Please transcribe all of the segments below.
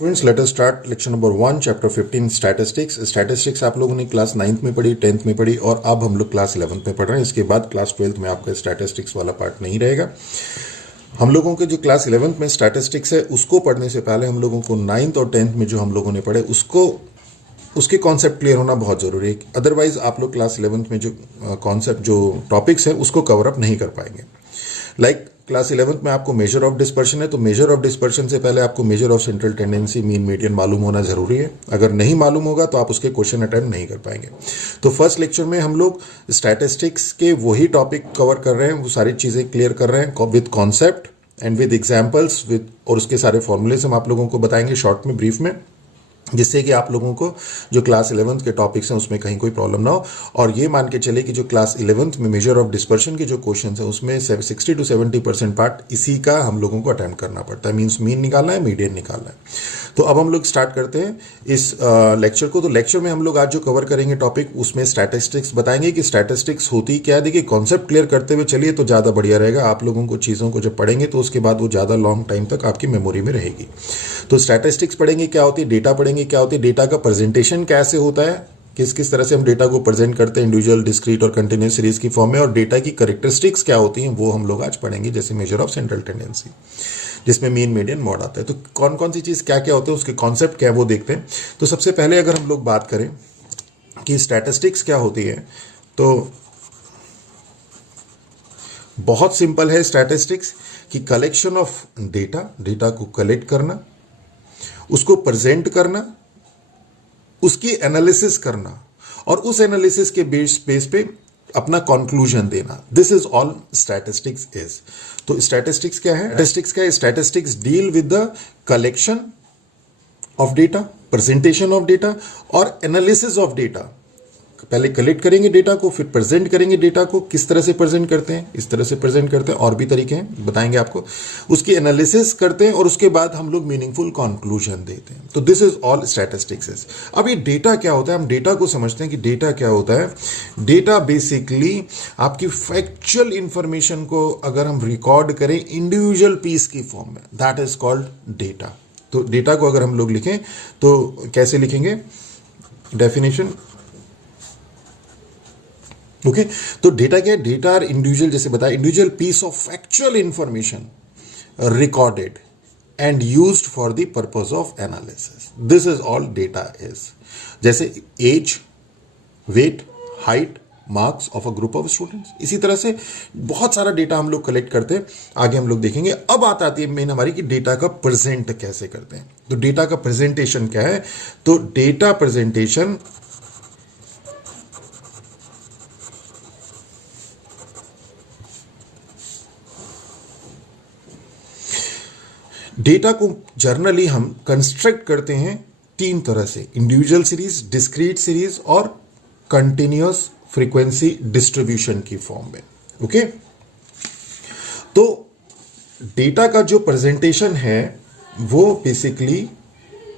Students let us start lecture number 1 chapter 15 statistics. Statistics आप लोगों ने क्लास 9th में पढ़ी, 10th में पढ़ी और अब हम लोग क्लास 11th में पढ़ रहे हैं। इसके बाद क्लास 12th में आपका स्टैटिस्टिक्स वाला पार्ट नहीं रहेगा। हम लोगों के जो क्लास 11th में स्टैटिस्टिक्स है उसको पढ़ने से पहले हम लोगों को 9th और 10th में जो हम लोगों ने पढ़े उसके कॉन्सेप्ट क्लियर होना बहुत जरूरी है। अदरवाइज आप लोग क्लास 11th में जो कॉन्सेप्ट जो टॉपिक्स है उसको कवर अप नहीं कर पाएंगे। लाइक क्लास 11th में आपको मेजर ऑफ डिस्पर्शन है, तो मेजर ऑफ डिस्पर्शन से पहले आपको major of central tendency, mean, median मालूम होना जरूरी है। अगर नहीं मालूम होगा तो आप उसके क्वेश्चन अटेम्प्ट नहीं कर पाएंगे। तो फर्स्ट लेक्चर में हम लोग स्टैटिस्टिक्स के वही टॉपिक कवर कर रहे हैं, वो सारी चीजें क्लियर कर रहे हैं with concept and with examples और उसके सारे फॉर्मूलेस हम आप लोगों को बताएंगे शॉर्ट में, ब्रीफ में, जिससे कि आप लोगों को जो क्लास 11th के टॉपिक्स हैं उसमें कहीं कोई प्रॉब्लम ना हो। और ये मान के चले कि जो क्लास 11th में मेजर ऑफ डिस्पर्शन के जो क्वेश्चंस हैं उसमें 60 to 70% पार्ट इसी का हम लोगों को अटेम्प्ट करना पड़ता है। मींस मीन निकालना है, मीडियन निकालना है। तो अब हम लोग स्टार्ट करते हैं इस लेक्चर को। तो लेक्चर में हम लोग आज जो कवर करेंगे टॉपिक, उसमें स्टैटिस्टिक्स बताएंगे कि स्टैटिस्टिक्स होती क्या है। देखिए कॉन्सेप्ट क्लियर करते हुए चलिए तो ज़्यादा बढ़िया रहेगा। आप लोगों को चीज़ों को जब पढ़ेंगे तो उसके बाद वो ज़्यादा लॉन्ग टाइम तक आपकी मेमोरी में रहेगी। तो स्टैटिस्टिक्स पढ़ेंगे क्या होती है, डेटा पढ़ेंगे क्या होती है, डेटा का प्रेजेंटेशन कैसे होता है, किस किस तरह से हम डेटा को प्रेजेंट करते हैं इंडिविजुअल, डिस्क्रीट और कंटिन्यूअस सीरीज की फॉर्म में, और डेटा की कैरेक्टरिस्टिक्स क्या होती हैं वो हम लोग आज पढ़ेंगे। जैसे मेजर ऑफ सेंट्रल टेंडेंसी जिसमें मीन, मीडियन, मॉड आता है। तो कौन कौन सी चीज क्या क्या होते हैं, उसके कॉन्सेप्ट क्या है वो देखते हैं। तो सबसे पहले अगर हम लोग बात करें कि स्टैटिस्टिक्स क्या होती है तो बहुत सिंपल है। स्टैटिस्टिक्स की कलेक्शन ऑफ डेटा, डेटा को कलेक्ट करना, उसको प्रेजेंट करना, उसकी एनालिसिस करना और उस एनालिसिस के बेस पे अपना कंक्लूजन देना। This is all statistics is. तो स्टैटिस्टिक्स क्या है? Statistics deal with the collection of data, presentation of data और एनालिसिस ऑफ डेटा। पहले कलेक्ट करेंगे डेटा को, फिर प्रेजेंट करेंगे डेटा को। किस तरह से प्रेजेंट करते हैं? इस तरह से प्रेजेंट करते हैं, और भी तरीके हैं बताएंगे आपको। उसकी एनालिसिस करते हैं और उसके बाद हम लोग मीनिंगफुल कंक्लूजन देते हैं। तो this is all statistics is. अब ये डेटा क्या होता है, हम डेटा को समझते हैं कि डेटा क्या होता है। डेटा बेसिकली आपकी फैक्चुअल इंफॉर्मेशन को अगर हम रिकॉर्ड करें इंडिविजुअल पीस की फॉर्म में, दैट इज कॉल्ड डेटा। तो डेटा को अगर हम लोग लिखें तो कैसे लिखेंगे? डेफिनेशन ओके तो डेटा क्या है? डेटा आर इंडिविजुअल, जैसे बताया, individual piece of factual information recorded and used for the purpose of analysis. This is all data is. जैसे age, weight, height, marks of a group of students. इसी तरह से बहुत सारा डेटा हम लोग कलेक्ट करते हैं, आगे हम लोग देखेंगे। अब आती है मेन हमारी कि डेटा का प्रेजेंट कैसे करते हैं। तो डेटा का प्रेजेंटेशन क्या है? तो डेटा प्रेजेंटेशन डेटा को जर्नली हम कंस्ट्रक्ट करते हैं 3 तरह से: इंडिविजुअल सीरीज, डिस्क्रीट सीरीज और कंटिन्यूअस फ्रीक्वेंसी डिस्ट्रीब्यूशन की फॉर्म में। ओके तो डेटा का जो प्रेजेंटेशन है वो बेसिकली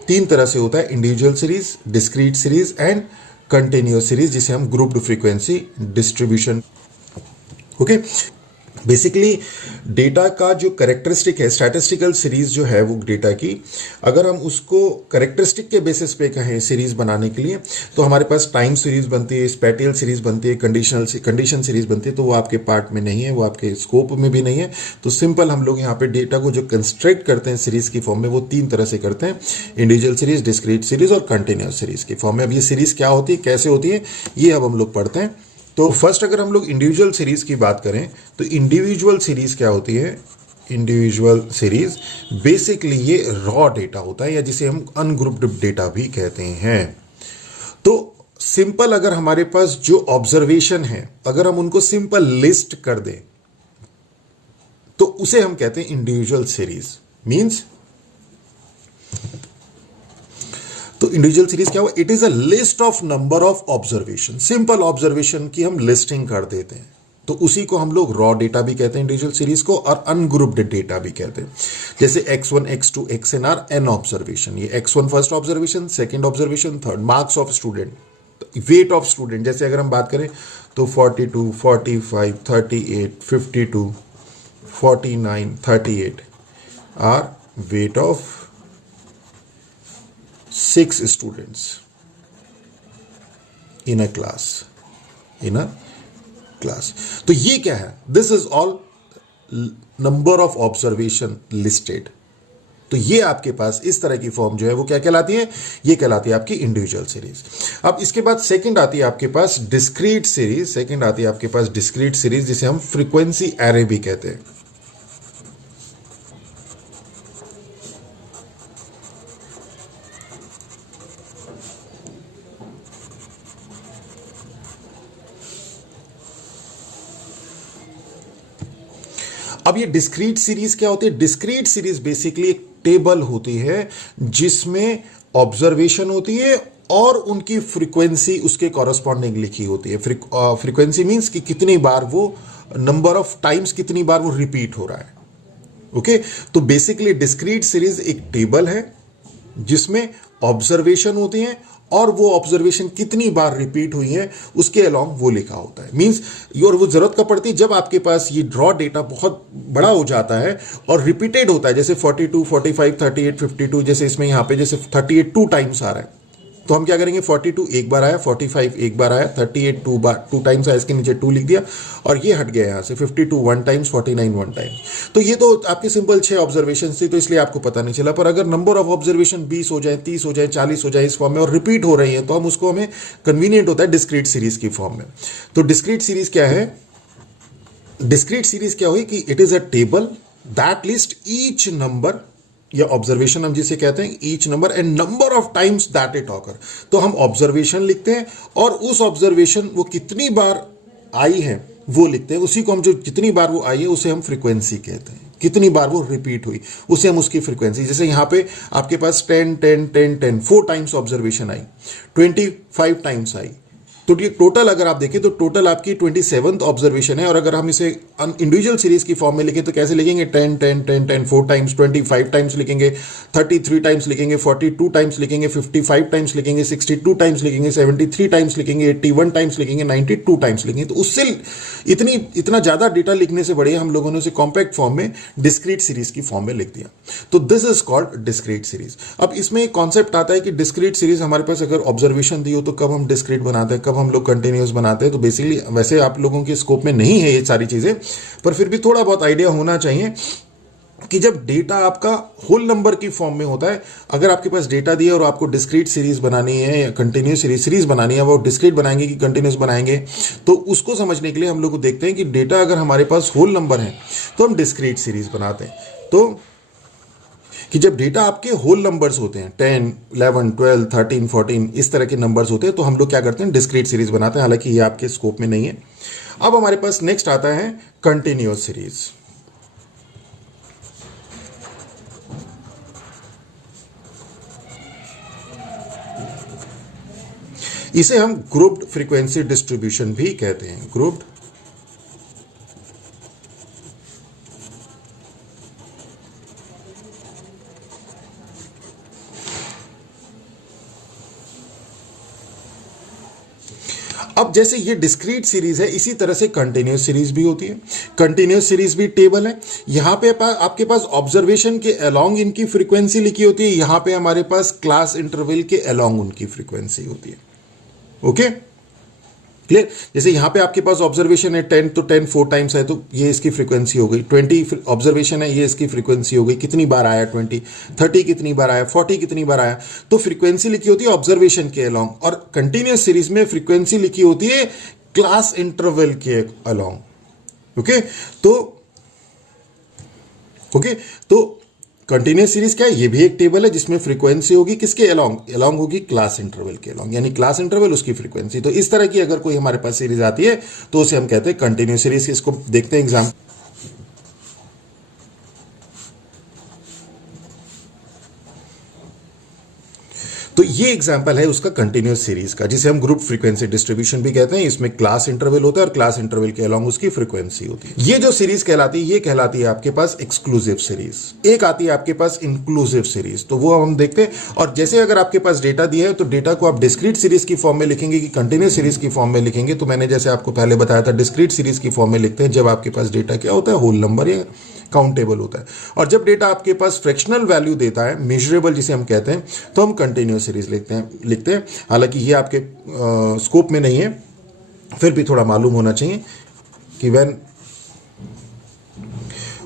3 तरह से होता है: individual series, discrete series and continuous series, जिसे हम grouped frequency distribution. Okay basically data का जो कैरेक्टरिस्टिक है, स्टैटिस्टिकल सीरीज जो है वो डेटा की, अगर हम उसको कैरेक्टरिस्टिक के बेसिस पे कहें सीरीज बनाने के लिए, तो हमारे पास टाइम सीरीज बनती है, स्पैटियल सीरीज बनती है, कंडीशन सीरीज बनती है। तो वो आपके पार्ट में नहीं है, वो आपके स्कोप में भी नहीं है। तो सिंपल हम लोग यहाँ पे डेटा को जो कंस्ट्रक्ट करते हैं सीरीज की फॉर्म में वो 3 तरह से करते हैं: इंडिविजुअल सीरीज, डिस्क्रीट सीरीज और कंटिन्यूअस सीरीज की फॉर्म में। अब ये सीरीज क्या होती है, कैसे होती है, ये अब हम लोग पढ़ते हैं। तो फर्स्ट अगर हम लोग इंडिविजुअल सीरीज की बात करें तो इंडिविजुअल सीरीज क्या होती है? इंडिविजुअल सीरीज बेसिकली ये रॉ डेटा होता है, या जिसे हम अनग्रुप्ड डेटा भी कहते हैं। तो सिंपल अगर हमारे पास जो ऑब्जर्वेशन है, अगर हम उनको सिंपल लिस्ट कर दें तो उसे हम कहते हैं इंडिविजुअल सीरीज। मींस तो इंडिविजुअल सीरीज क्या हुआ? It is a list of number of observation. Simple observation की हम लिस्टिंग कर देते हैं, तो उसी को हम लोग रॉ डेटा भी कहते हैं इंडिविजुअल सीरीज को, और अनग्रुप्ड डेटा भी कहते हैं। जैसे x1, x2, xn are n observation. ये x1 first observation, second observation, third. Marks of student, weight of student, जैसे अगर हम बात करें तो 42, 45, 38, 52, 49, 38 are weight of 6 students in a class. तो ये क्या है? This is all number of observation listed. तो ये आपके पास इस तरह की फॉर्म जो है वो क्या कहलाती है? ये कहलाती है आपकी इंडिविजुअल सीरीज. अब इसके बाद सेकंड आती है आपके पास डिस्क्रीट सीरीज. सेकंड आती है आपके पास डिस्क्रीट सीरीज, जिसे हम फ्रीक्वेंसी एरे भी कहते हैं. अब ये डिस्क्रीट सीरीज क्या होती है? डिस्क्रीट सीरीज बेसिकली एक टेबल होती है जिसमें ऑब्जर्वेशन होती है और उनकी फ्रीक्वेंसी उसके कॉरस्पॉन्डिंग लिखी होती है. फ्रीक्वेंसी मींस कि कितनी बार वो, नंबर ऑफ टाइम्स कितनी बार वो रिपीट हो रहा है. ओके, तो बेसिकली डिस्क्रीट सीरीज एक टेबल है जिसमें ऑब्जर्वेशन होती हैं और वो ऑब्जर्वेशन कितनी बार रिपीट हुई है उसके अलोंग वो लिखा होता है. मींस और वो जरूरत कब पड़ती है? जब आपके पास ये ड्रॉ डेटा बहुत बड़ा हो जाता है और रिपीटेड होता है, जैसे 42, 45, 38, 52, जैसे इसमें यहां पे जैसे 38 2 टाइम्स आ रहा है, तो हम क्या करेंगे? 42 एक बार आया, 45 एक बार आया, 38 टू टाइम्स आया, इसके नीचे 2 लिख दिया और ये हट गया यहां से. 52 1 टाइम्स, 49 1 टाइम. तो ये तो आपके सिंपल 6 ऑब्जर्वेशन थी, तो इसलिए आपको पता नहीं चला. पर अगर नंबर ऑफ ऑब्जर्वेशन 20 हो जाए, 30 हो जाए, 40 हो जाए इस फॉर्म में और रिपीट हो रही है, तो हम उसको हमें कन्वीनियंट होता है डिस्क्रीट सीरीज की फॉर्म में. तो डिस्क्रीट सीरीज क्या है? डिस्क्रीट सीरीज क्या हुई कि it is a table that list each number, या ऑब्जर्वेशन हम जिसे कहते हैं, each number and number of times that it occur. तो हम ऑब्जर्वेशन लिखते हैं और उस ऑब्जर्वेशन वो कितनी बार आई है वो लिखते हैं. उसी को हम, जो जितनी बार वो आई है उसे हम फ्रीक्वेंसी कहते हैं. कितनी बार वो रिपीट हुई उसे हम उसकी फ्रीक्वेंसी. जैसे यहां पे आपके पास 10 10 10 10 4 times observation I, 25 times I, तो ये टोटल अगर आप देखें तो टोटल आपकी 27th ऑब्जर्वेशन है. और अगर हम इसे इंडिविजुअल सीरीज की फॉर्म में लिखें तो कैसे लिखेंगे? 10 10 10 10 4 टाइम्स, 25 टाइम्स लिखेंगे, 33 टाइम्स लिखेंगे, 42 टाइम्स लिखेंगे, 55 टाइम्स लिखेंगे, 62 टाइम्स लिखेंगे, 73 टाइम्स लिखेंगे, 81 टाइम्स लिखेंगे, 92 टाइम्स लिखेंगे. तो उससे इतना ज्यादा डेटा लिखने से बढ़िया हम लोगों ने उसे कॉम्पैक्ट फॉर्म में डिस्क्रीट सीरीज की फॉर्म में लिख दिया. तो this is called discrete series. अब इसमें एक कॉन्सेप्ट आता है कि डिस्क्रीट सीरीज हमारे पास अगर ऑब्जर्वेशन दी हो तो कब हम डिस्क्रीट बनाते हैं, कब हम लोग कंटिन्यूअस बनाते हैं. तो बेसिकली वैसे आप लोगों के स्कोप में नहीं है ये सारी चीजें, पर फिर भी थोड़ा बहुत आइडिया होना चाहिए कि जब डेटा आपका होल नंबर की फॉर्म में होता है, अगर आपके पास डेटा दिया और आपको डिस्क्रीट सीरीज बनानी है या कंटिन्यूस सीरीज बनानी है, वो डिस्क्रीट बनाएंगे कि कंटिन्यूस बनाएंगे, तो उसको समझने के लिए हम लोग देखते हैं कि डेटा अगर हमारे पास होल नंबर है तो हम डिस्क्रीट सीरीज बनाते हैं. तो कि जब डेटा आपके होल नंबर्स होते हैं, 10 11 12 13 14 इस तरह के नंबर्स होते हैं, तो हम लोग क्या करते हैं? डिस्क्रीट सीरीज बनाते हैं. हालांकि ये आपके स्कोप में नहीं है. अब हमारे पास नेक्स्ट आता है कंटिन्यूस सीरीज. इसे हम ग्रुप्ड फ्रीक्वेंसी डिस्ट्रीब्यूशन भी कहते हैं. ग्रुप्ड अब जैसे ये डिस्क्रीट सीरीज है, इसी तरह से कंटिन्यूस सीरीज भी होती है. कंटिन्यूस सीरीज भी टेबल है. यहां पे आपके पास ऑब्जर्वेशन के अलोंग इनकी फ्रीक्वेंसी लिखी होती है. यहां पे हमारे पास क्लास इंटरवल के अलोंग उनकी फ्रीक्वेंसी होती है. Okay, clear? जैसे यहां पे आपके पास ऑब्जर्वेशन है 10, तो 10 4 टाइम्स है, तो ये इसकी फ्रीक्वेंसी हो गई. 20 ऑब्जर्वेशन है, ये इसकी फ्रीक्वेंसी हो गई. कितनी बार आया 20, 30 कितनी बार आया, 40 कितनी बार आया. तो फ्रीक्वेंसी लिखी होती है ऑब्जर्वेशन के अलोंग, और कंटिन्यूस सीरीज में फ्रीक्वेंसी लिखी होती है क्लास इंटरवल के अलोंग. ओके, तो कंटिन्यूस सीरीज क्या है? ये भी एक टेबल है जिसमें फ्रीक्वेंसी होगी किसके अलोंग होगी? क्लास इंटरवल के अलोंग, यानी क्लास इंटरवल उसकी फ्रीक्वेंसी. तो इस तरह की अगर कोई हमारे पास सीरीज आती है तो उसे हम कहते हैं कंटिन्यूस सीरीज. इसको देखते हैं एग्जाम. तो ये एग्जांपल है उसका कंटिन्यूस सीरीज का, जिसे हम ग्रुप फ्रीक्वेंसी डिस्ट्रीब्यूशन भी कहते हैं. इसमें क्लास इंटरवल होता है और क्लास इंटरवल के अलोंग उसकी फ्रीक्वेंसी होती है. ये जो सीरीज कहलाती है, ये कहलाती है आपके पास एक्सक्लूसिव सीरीज. एक आती है आपके पास इंक्लूसिव सीरीज, तो वो हम देखते हैं. और जैसे अगर आपके पास डेटा दिया है तो डेटा को आप डिस्क्रीट सीरीज की फॉर्म में लिखेंगे कि कंटिन्यूस सीरीज की फॉर्म में लिखेंगे. तो मैंने जैसे आपको पहले बताया था, डिस्क्रीट सीरीज की फॉर्म में लिखते हैं जब आपके पास डेटा क्या होता है? होल नंबर काउंटेबल होता है। और जब डेटा आपके पास फ्रैक्शनल वैल्यू देता है, मेजरेबल जिसे हम कहते हैं, तो हम कंटिन्यूअस सीरीज लिखते हैं। हालांकि ये आपके स्कोप में नहीं है, फिर भी थोड़ा मालूम होना चाहिए कि व्हेन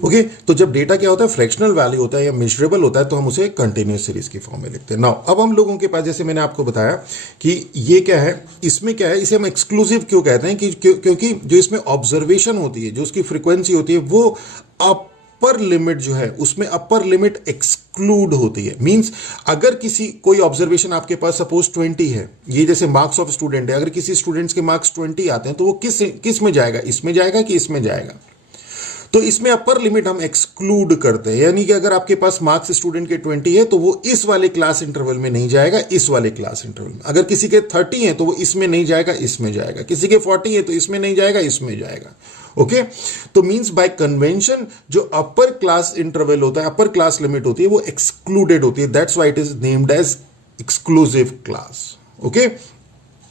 ओके तो जब डेटा क्या होता है, फ्रैक्शनल वैल्यू होता है या मेजरेबल होता है, तो हम उसे कंटिन्यूअस सीरीज की फॉर्म में लिखते हैं। नाउ अब हम लोगों के पास, जैसे मैंने आपको बताया कि ये क्या है, इसमें क्या है, इसे हम एक्सक्लूसिव क्यों कहते हैं कि क्योंकि जो इसमें ऑब्जर्वेशन होती है, जो उसकी फ्रीक्वेंसी होती है, वो अपर लिमिट जो है उसमें अपर लिमिट एक्सक्लूड होती है। मींस अगर किसी कोई ऑब्जर्वेशन आपके पास सपोज 20 है, ये जैसे मार्क्स ऑफ स्टूडेंट है, अगर किसी स्टूडेंट्स के मार्क्स 20 आते हैं तो वो किस में जाएगा, इसमें जाएगा कि इसमें जाएगा, तो इसमें अपर लिमिट हम एक्सक्लूड करते हैं। यानी कि अगर आपके पास मार्क्स स्टूडेंट के 20 है तो वो इस वाले क्लास इंटरवल में नहीं जाएगा, इस वाले क्लास इंटरवल में। अगर किसी के 30 है तो वो इसमें नहीं जाएगा, इसमें जाएगा। किसी के 40 है तो इसमें नहीं जाएगा, इसमें जाएगा। ओके तो मींस बाय कन्वेंशन जो अपर क्लास इंटरवल होता है, अपर क्लास लिमिट होती है, वो एक्सक्लूडेड होती है। That's why it is named as exclusive class. Okay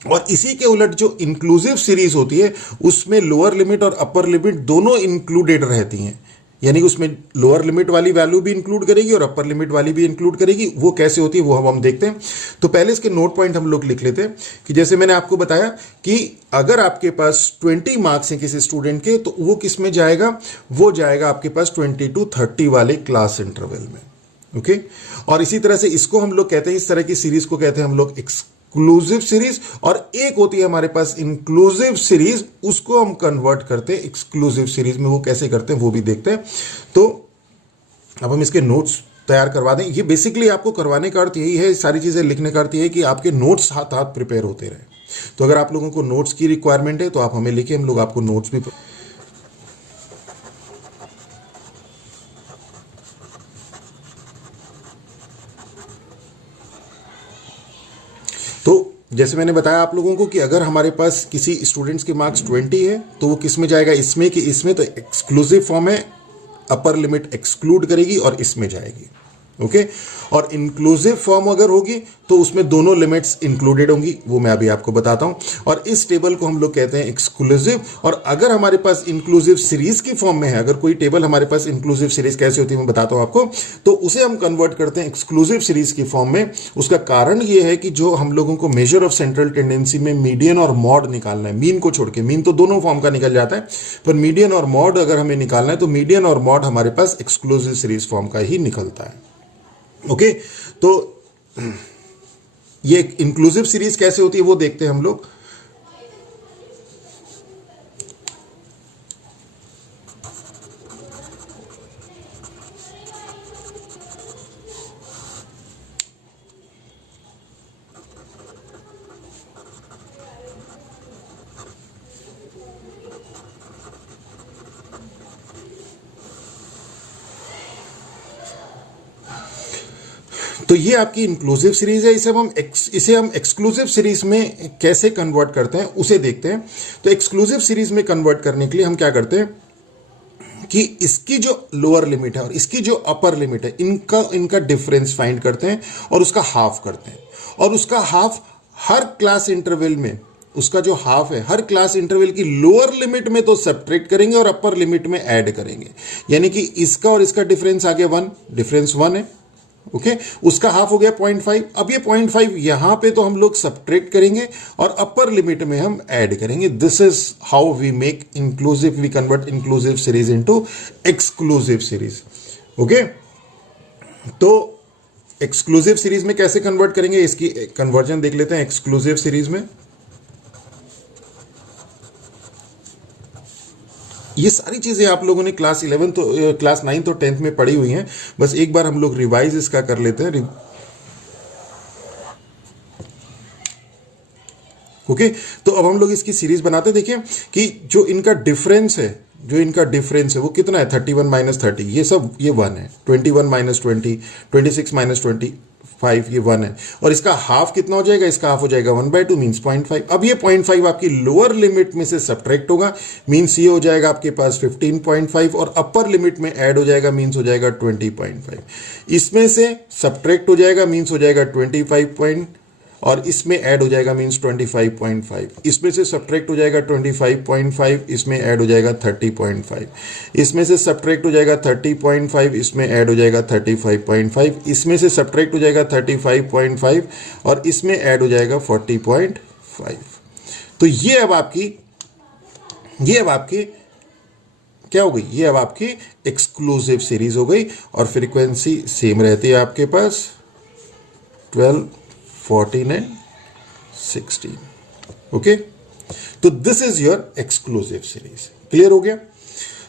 और इसी के उलट जो इंक्लूसिव सीरीज होती है उसमें लोअर लिमिट और अपर लिमिट दोनों इंक्लूडेड रहती हैं। यानी कि उसमें लोअर लिमिट वाली वैल्यू भी इंक्लूड करेगी और अपर लिमिट वाली भी इंक्लूड करेगी। वो कैसे होती है वो हम देखते हैं। तो पहले इसके नोट पॉइंट हम लोग लिख लेते हैं कि जैसे मैंने आपको बताया कि अगर आपके पास 20 मार्क्स हैं किसी स्टूडेंट के, तो वो किस में जाएगा, वो जाएगा आपके पास 20 to 30 वाले क्लास इंटरवल में। ओके और इसी तरह से इसको हम लोग कहते हैं, इस तरह की सीरीज को कहते हैं हम लोग एक्सक्लूसिव सीरीज। और एक होती है हमारे पास इंक्लूसिव सीरीज, उसको हम कन्वर्ट करते हैं एक्सक्लूसिव सीरीज में। वो कैसे करते हैं वो भी देखते हैं। तो अब हम इसके नोट्स तैयार करवा दें। ये बेसिकली आपको करवाने का अर्थ यही है, सारी चीजें लिखने का अर्थ यही है कि आपके नोट्स हाथ हाथ प्रिपेयर होते रहे। तो अगर आप लोगों को नोट्स की रिक्वायरमेंट है तो आप हमें लिखिए, हम लोग आपको नोट्स भी। तो जैसे मैंने बताया आप लोगों को कि अगर हमारे पास किसी स्टूडेंट्स के मार्क्स 20 है तो वो किस में जाएगा, इसमें कि इसमें, तो एक्सक्लूसिव फॉर्म है, अपर लिमिट एक्सक्लूड करेगी और इसमें जाएगी। ओके और इंक्लूसिव फॉर्म अगर होगी तो उसमें दोनों लिमिट्स इंक्लूडेड होंगी, वो मैं अभी आपको बताता हूं। और इस टेबल को हम लोग कहते हैं एक्सक्लूसिव। और अगर हमारे पास इंक्लूसिव सीरीज की फॉर्म में है, अगर कोई टेबल हमारे पास इंक्लूसिव सीरीज कैसे होती है मैं बताता हूं आपको, तो उसे हम कन्वर्ट करते हैं एक्सक्लूसिव सीरीज की फॉर्म में। उसका कारण ये है कि जो हम लोगों को मेजर ऑफ सेंट्रल टेंडेंसी में मीडियन और मॉड निकालना है, मीन को छोड़ के, मीन तो दोनों फॉर्म का निकल जाता है, पर मीडियन और मॉड अगर हमें निकालना है तो मीडियन और मॉड हमारे पास एक्सक्लूसिव सीरीज फॉर्म का ही निकलता है। ओके तो ये इंक्लूसिव सीरीज कैसे होती है वो देखते हैं हम लोग। तो ये आपकी इंक्लूसिव सीरीज है। इसे हम एक्सक्लूसिव सीरीज में कैसे कन्वर्ट करते हैं उसे देखते हैं। तो एक्सक्लूसिव सीरीज में कन्वर्ट करने के लिए हम क्या करते हैं कि इसकी जो लोअर लिमिट है और इसकी जो अपर लिमिट है, इनका डिफरेंस फाइंड करते हैं और उसका हाफ करते हैं। और उसका हाफ हर क्लास इंटरवल में, उसका जो हाफ है हर क्लास इंटरवल की लोअर लिमिट में तो सब्ट्रैक्ट करेंगे और अपर लिमिट में ऐड करेंगे। यानी कि इसका और इसका डिफरेंस आ गया 1, डिफरेंस 1 है। ओके उसका हाफ हो गया 0.5। अब ये 0.5 यहां पे तो हम लोग सब्ट्रैक्ट करेंगे और अपर लिमिट में हम ऐड करेंगे। This is how we make inclusive, we convert inclusive series into exclusive series. Okay तो एक्सक्लूसिव सीरीज में कैसे कन्वर्ट करेंगे, इसकी कन्वर्जन देख लेते हैं एक्सक्लूसिव सीरीज में। ये सारी चीजें आप लोगों ने क्लास 11 तो क्लास 9 और 10th में पढ़ी हुई हैं, बस एक बार हम लोग रिवाइज इसका कर लेते हैं। ओके तो अब हम लोग इसकी सीरीज बनाते हैं। देखिए कि जो इनका डिफरेंस है वो कितना है, 31 माइनस 30, ये सब ये 1 है। 21 माइनस 20, 26 माइनस 25 ये 1 है। और इसका हाफ कितना हो जाएगा, इसका हाफ हो जाएगा 1/2 मीन्स 0.5। अब ये 0.5 आपकी लोअर लिमिट में से सब्ट्रैक्ट होगा, मीन्स ये हो जाएगा आपके पास 15.5 और अपर लिमिट में ऐड हो जाएगा, मीन्स हो जाएगा 20.5। इसमें से सब्ट्रैक्ट हो जाएगा, मीन्स हो जाएगा 25. और इसमें ऐड हो जाएगा मीन्स 25.5, इसमें से सब्ट्रैक्ट हो जाएगा 25.5, इसमें ऐड हो जाएगा 30.5, इसमें से सब्ट्रैक्ट हो जाएगा 30.5, इसमें ऐड हो जाएगा 35.5, इसमें से सब्ट्रैक्ट हो जाएगा 35.5 और इसमें ऐड हो जाएगा 40.5। तो ये अब आपकी क्या हो गई, ये अब आपकी एक्सक्लूसिव सीरीज हो गई और फ्रीक्वेंसी सेम रहती है आपके पास 12, 14 एंड 16। ओके, तो this is your exclusive series. Clear हो गया?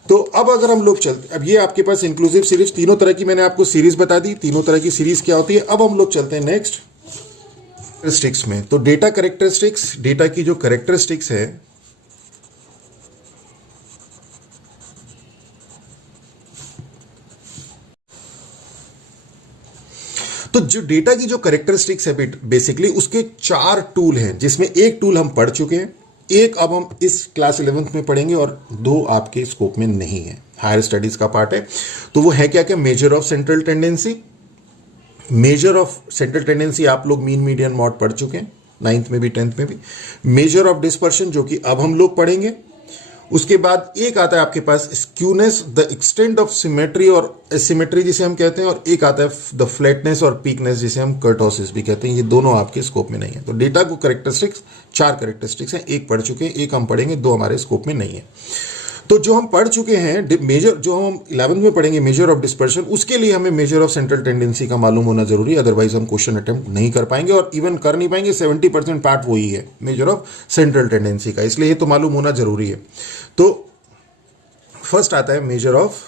तो अब अगर हम लोग चलते, अब ये आपके पास इंक्लूसिव सीरीज, तीनों तरह की मैंने आपको सीरीज बता दी, तीनों तरह की सीरीज क्या होती है। अब हम लोग चलते हैं नेक्स्ट कैरेक्टरिस्टिक्स में। तो डेटा कैरेक्टरिस्टिक्स, डेटा की जो कैरेक्टरिस्टिक्स है, तो जो डेटा की जो कैरेक्टरिस्टिक्स है बेसिकली उसके 4 टूल हैं, जिसमें एक टूल हम पढ़ चुके हैं, एक अब हम इस क्लास 11th में पढ़ेंगे और 2 आपके स्कोप में नहीं है, हायर स्टडीज का पार्ट है। तो वो है क्या क्या? Major of central tendency. Major of central tendency आप लोग मीन मीडियन मॉड पढ़ चुके हैं, 9th में भी 10th में भी। मेजर ऑफ डिस्पर्शन जो कि अब हम लोग पढ़ेंगे। उसके बाद एक आता है आपके पास skewness, the extent of symmetry और एसिमेट्री जिसे हम कहते हैं, और एक आता है द फ्लैटनेस और पीकनेस जिसे हम कर्टोसिस भी कहते हैं। ये दोनों आपके स्कोप में नहीं है। तो डेटा को कैरेक्टरिस्टिक्स 4 कैरेक्टरिस्टिक्स हैं, एक पढ़ चुके हैं, एक हम पढ़ेंगे, 2 हमारे स्कोप में नहीं है। तो जो हम पढ़ चुके हैं मेजर, जो हम 11th में पढ़ेंगे मेजर ऑफ डिस्पर्शन, उसके लिए हमें मेजर ऑफ सेंट्रल टेंडेंसी का मालूम होना जरूरी है, अदरवाइज हम क्वेश्चन अटेम्प्ट नहीं कर पाएंगे और इवन कर नहीं पाएंगे। 70% पार्ट वही है मेजर ऑफ सेंट्रल टेंडेंसी का, इसलिए ये तो मालूम होना जरूरी है। तो फर्स्ट आता है measure of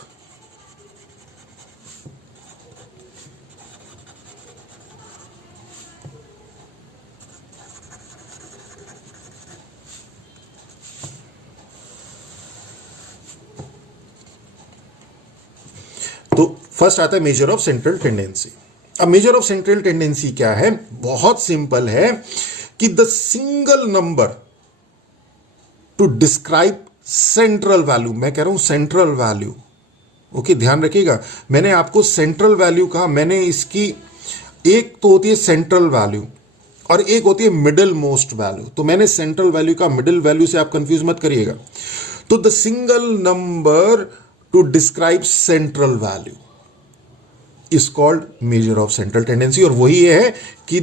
major of central tendency. अब मेजर ऑफ सेंट्रल टेंडेंसी क्या है? बहुत सिंपल है कि the single number two describe central value, मैं कह रहा हूं सेंट्रल वैल्यू। ओके, ध्यान रखिएगा, मैंने आपको सेंट्रल वैल्यू कहा, मैंने इसकी एक तो होती है सेंट्रल वैल्यू और एक होती है मिडिल मोस्ट वैल्यू। तो मैंने सेंट्रल वैल्यू का मिडिल वैल्यू से आप कंफ्यूज मत करिएगा। तो the single number two describe central value is called major of central tendency, और वही है कि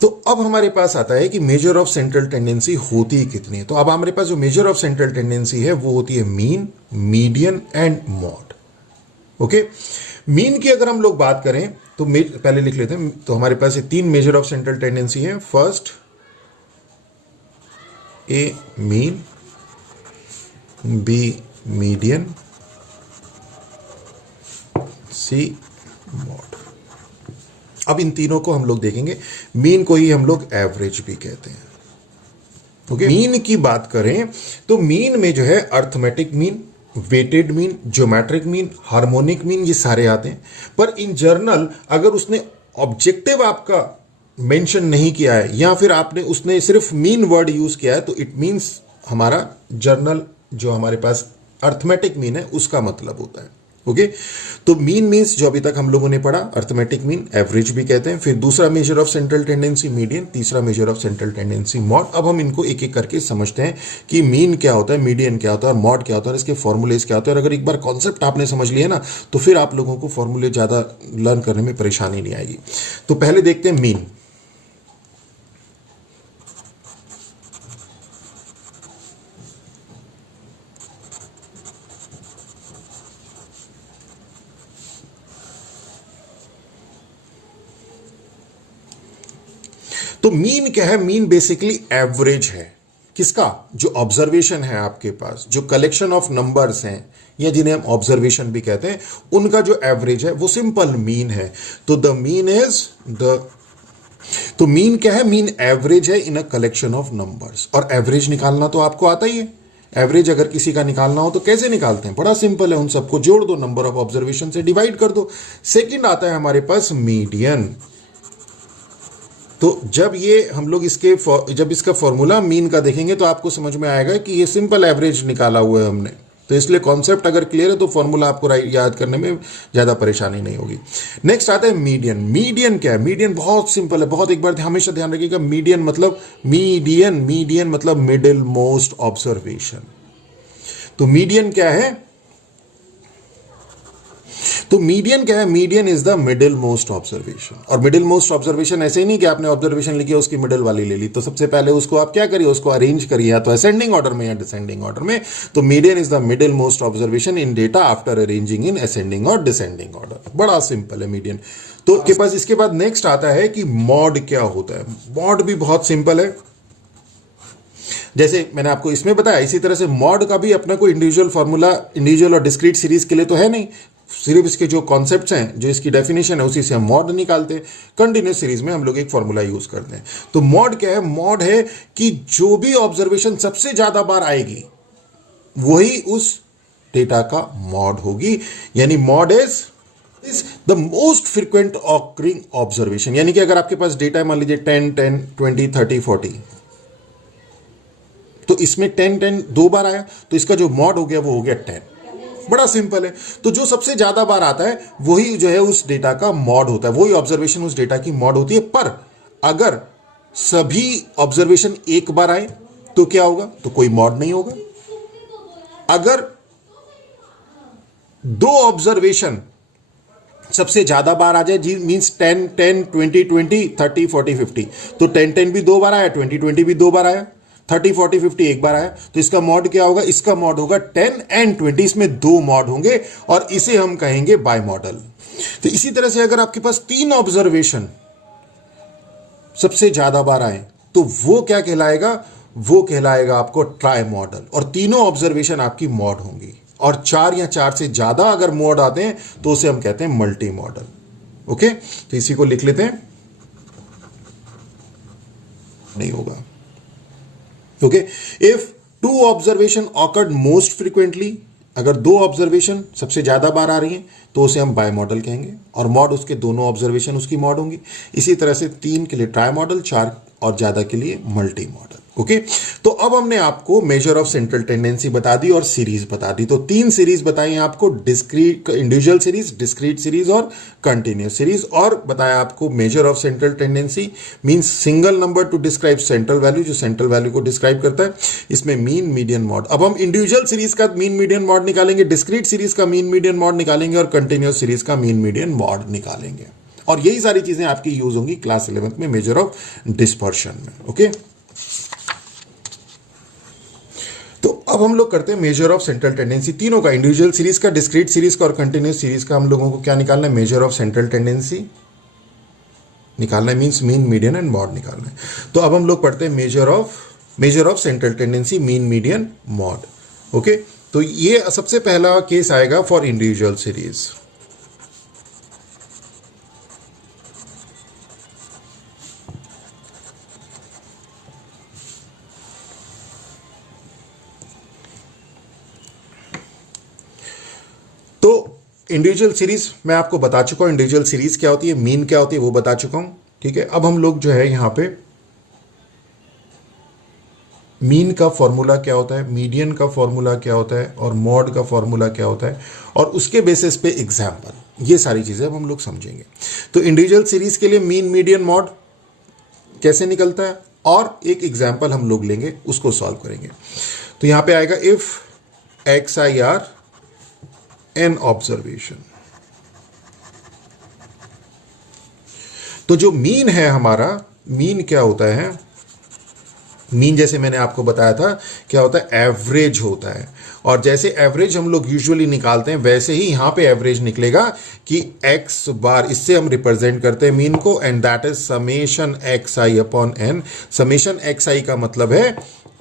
तो अब हमारे पास आता है कि मेजर ऑफ सेंट्रल टेंडेंसी होती कितनी है। तो अब हमारे पास जो मेजर ऑफ सेंट्रल टेंडेंसी है वो होती है mean, median and mod. Okay, mean की अगर हम लोग बात करें तो पहले लिख लेते हैं। तो हमारे पास ये 3 मेजर ऑफ सेंट्रल टेंडेंसी है। First A mean, B median, C mod. अब इन तीनों को हम लोग देखेंगे। मीन को ही हम लोग एवरेज भी कहते हैं। ओके, मीन की बात करें तो मीन में जो है arithmetic mean, weighted mean, geometric mean, harmonic mean, ये सारे आते हैं। पर इन जर्नल अगर उसने ऑब्जेक्टिव आपका मेंशन नहीं किया है या फिर उसने सिर्फ मीन वर्ड यूज किया है, तो इट मींस हमारा जर्नल जो हमारे पास अर्थमेटिक मीन है उसका मतलब होता है। ओके, तो मीन मीन्स जो अभी तक हम लोगों ने पढ़ा, अर्थमेटिक मीन, एवरेज भी कहते हैं। फिर दूसरा measure of central tendency median, तीसरा measure of central tendency mode. अब हम इनको एक एक करके समझते हैं कि मीन क्या होता है, मीडियन क्या होता है और मॉड क्या होता है, इसके फॉर्मूलेज क्या होते हैं। और अगर एक बार कॉन्सेप्ट आपने समझ लिया ना तो फिर आप लोगों को फॉर्मूले ज्यादा लर्न करने में परेशानी नहीं आएगी। तो पहले देखते हैं मीन। तो मीन क्या है? मीन बेसिकली एवरेज है। किसका? जो ऑब्जर्वेशन है आपके पास, जो कलेक्शन ऑफ नंबर्स हैं या जिन्हें हम ऑब्जर्वेशन भी कहते हैं, उनका जो एवरेज है वो सिंपल मीन है। तो द मीन इज तो मीन क्या है? मीन एवरेज है इन अ कलेक्शन ऑफ नंबर्स। और एवरेज निकालना तो आपको आता ही है। एवरेज अगर किसी का निकालना हो तो कैसे निकालते हैं? बड़ा सिंपल है, उन सबको जोड़ दो, नंबर ऑफ ऑब्जर्वेशन से डिवाइड कर दो। सेकेंड आता है हमारे पास मीडियन। तो जब इसका फॉर्मूला मीन का देखेंगे तो आपको समझ में आएगा कि ये सिंपल एवरेज निकाला हुआ है हमने। तो इसलिए कॉन्सेप्ट अगर क्लियर है तो फॉर्मूला आपको याद करने में ज़्यादा परेशानी नहीं होगी। नेक्स्ट आता है मीडियन। मीडियन क्या है? मीडियन बहुत सिंपल है, बहुत एक बार हमेशा ध्यान रखिएगा। मीडियन मतलब मीडियन मतलब मिडिल मोस्ट ऑब्जर्वेशन। तो मीडियन क्या है? तो मीडियन क्या है? Median is the middle most observation. और मिडिल मोस्ट ऑब्जर्वेशन ऐसे ही नहीं कि आपने ऑब्जर्वेशन लिखी उसकी मिडिल वाली ले ली, तो सबसे पहले उसको आप क्या करिए, उसको अरेंज करिए या तो असेंडिंग ऑर्डर में या डिसेंडिंग ऑर्डर में। तो median is the middle most observation in data after arranging in ascending और डिसेंडिंग ऑर्डर। बड़ा सिंपल है मीडियन। तो के पास इसके बाद नेक्स्ट आता है कि मॉड क्या होता है। मॉड भी बहुत सिंपल है, जैसे मैंने आपको इसमें बताया, इसी तरह से मॉड का भी अपना कोई इंडिविजुअल फॉर्मूला इंडिविजुअल और डिस्क्रीट सीरीज के लिए तो है नहीं, सिर्फ इसके जो कॉन्सेप्ट्स हैं, जो इसकी डेफिनेशन है, उसी से हम मॉड निकालते हैं। कंटिन्यूस सीरीज में हम लोग एक फॉर्मूला यूज करते हैं। तो मॉड क्या है? मॉड है कि जो भी ऑब्जर्वेशन सबसे ज्यादा बार आएगी वही उस डेटा का मॉड होगी। यानी mod is the most frequent occurring observation. यानी कि अगर आपके पास डेटा है, मान लीजिए 10, 10, 20, 30, 40, तो इसमें 10, 10 दो बार आया, तो इसका जो मॉड हो गया वो हो गया 10। बड़ा सिंपल है। तो जो सबसे ज्यादा बार आता है वही जो है उस डेटा का मॉड होता है, वही ऑब्जर्वेशन उस डेटा की मॉड होती है। पर अगर सभी ऑब्जर्वेशन एक बार आए तो क्या होगा? तो कोई मॉड नहीं होगा। अगर दो ऑब्जर्वेशन सबसे ज्यादा बार आ जाए, जी मींस 10, 10, 20, 20, 30, 40, 50, तो 10, 10 भी दो बार आया, 20, 20 भी दो बार आया, 30, 40, 50 एक बार आया, तो इसका मॉड क्या होगा? इसका मॉड होगा 10 एंड 20, इसमें दो मॉड होंगे और इसे हम कहेंगे बाय मॉडल। तो इसी तरह से अगर आपके पास तीन ऑब्जर्वेशन सबसे ज्यादा बार आए तो वो क्या कहलाएगा? वो कहलाएगा आपको ट्राई मॉडल, और तीनों ऑब्जर्वेशन आपकी मॉड होंगी। और चार या चार से ज्यादा अगर मॉड आते हैं तो उसे हम कहते हैं मल्टी मॉडल। ओके, तो इसी को लिख लेते हैं, नहीं होगा। Okay, if two observation awkward most frequently, अगर दो ऑब्जर्वेशन सबसे ज्यादा बार आ रही हैं तो उसे हम बाय मॉडल कहेंगे, और मॉड उसके दोनों ऑब्जर्वेशन उसकी मॉड होंगी। इसी तरह से 3 के लिए ट्राई मॉडल, 4 और ज्यादा के लिए मल्टी मॉडल। ओके, तो अब हमने आपको मेजर ऑफ सेंट्रल टेंडेंसी बता दी और सीरीज बता दी। तो 3 सीरीज बताई आपको, discrete individual series, discrete series और कंटिन्यूस सीरीज। और बताया आपको major of central tendency means single number two describe central value, जो सेंट्रल वैल्यू को डिस्क्राइब करता है। इसमें मीन, मीडियन, मॉड। अब हम इंडिविजुअल सीरीज का मीन, मीडियन, मॉड निकालेंगे, डिस्क्रीट सीरीज का मीन, मीडियन, मॉड निकालेंगे और कंटिन्यूस सीरीज का मीन, मीडियन, मॉड निकालेंगे। और यही सारी चीजें आपकी यूज होंगी क्लास 11th में मेजर ऑफ डिस्पर्शन में। ओके, तो अब हम लोग करते हैं मेजर ऑफ सेंट्रल टेंडेंसी तीनों का, इंडिविजुअल सीरीज का, डिस्क्रीट सीरीज का और कंटिन्यूस सीरीज का। हम लोगों को क्या निकालना है? मेजर ऑफ सेंट्रल टेंडेंसी निकालना है, means mean, median and mod निकालना है। तो अब हम लोग पढ़ते हैं major of central tendency, mean, median, mod. Okay, तो ये सबसे पहला केस आएगा फॉर इंडिविजुअल सीरीज। तो इंडिविजुअल सीरीज मैं आपको बता चुका हूं, इंडिविजुअल सीरीज क्या होती है, मीन क्या होती है वो बता चुका हूं। ठीक है, अब हम लोग जो है यहां पे मीन का फॉर्मूला क्या होता है, मीडियन का फॉर्मूला क्या होता है और मॉड का फॉर्मूला क्या होता है, और उसके बेसिस पे एग्जाम्पल, ये सारी चीजें अब हम लोग समझेंगे। तो इंडिविजुअल सीरीज के लिए मीन, मीडियन, मॉड कैसे निकलता है और एक एग्जाम्पल हम लोग लेंगे, उसको सॉल्व करेंगे। तो यहां पे आएगा if x i are n observation. तो जो मीन है हमारा, मीन क्या होता है? मीन जैसे मैंने आपको बताया था क्या होता है? एवरेज होता है। और जैसे एवरेज हम लोग यूजुअली निकालते हैं वैसे ही यहां पे एवरेज निकलेगा कि एक्स बार, इससे हम रिप्रेजेंट करते हैं मीन को, and that is summation x i upon n. Summation x i का मतलब है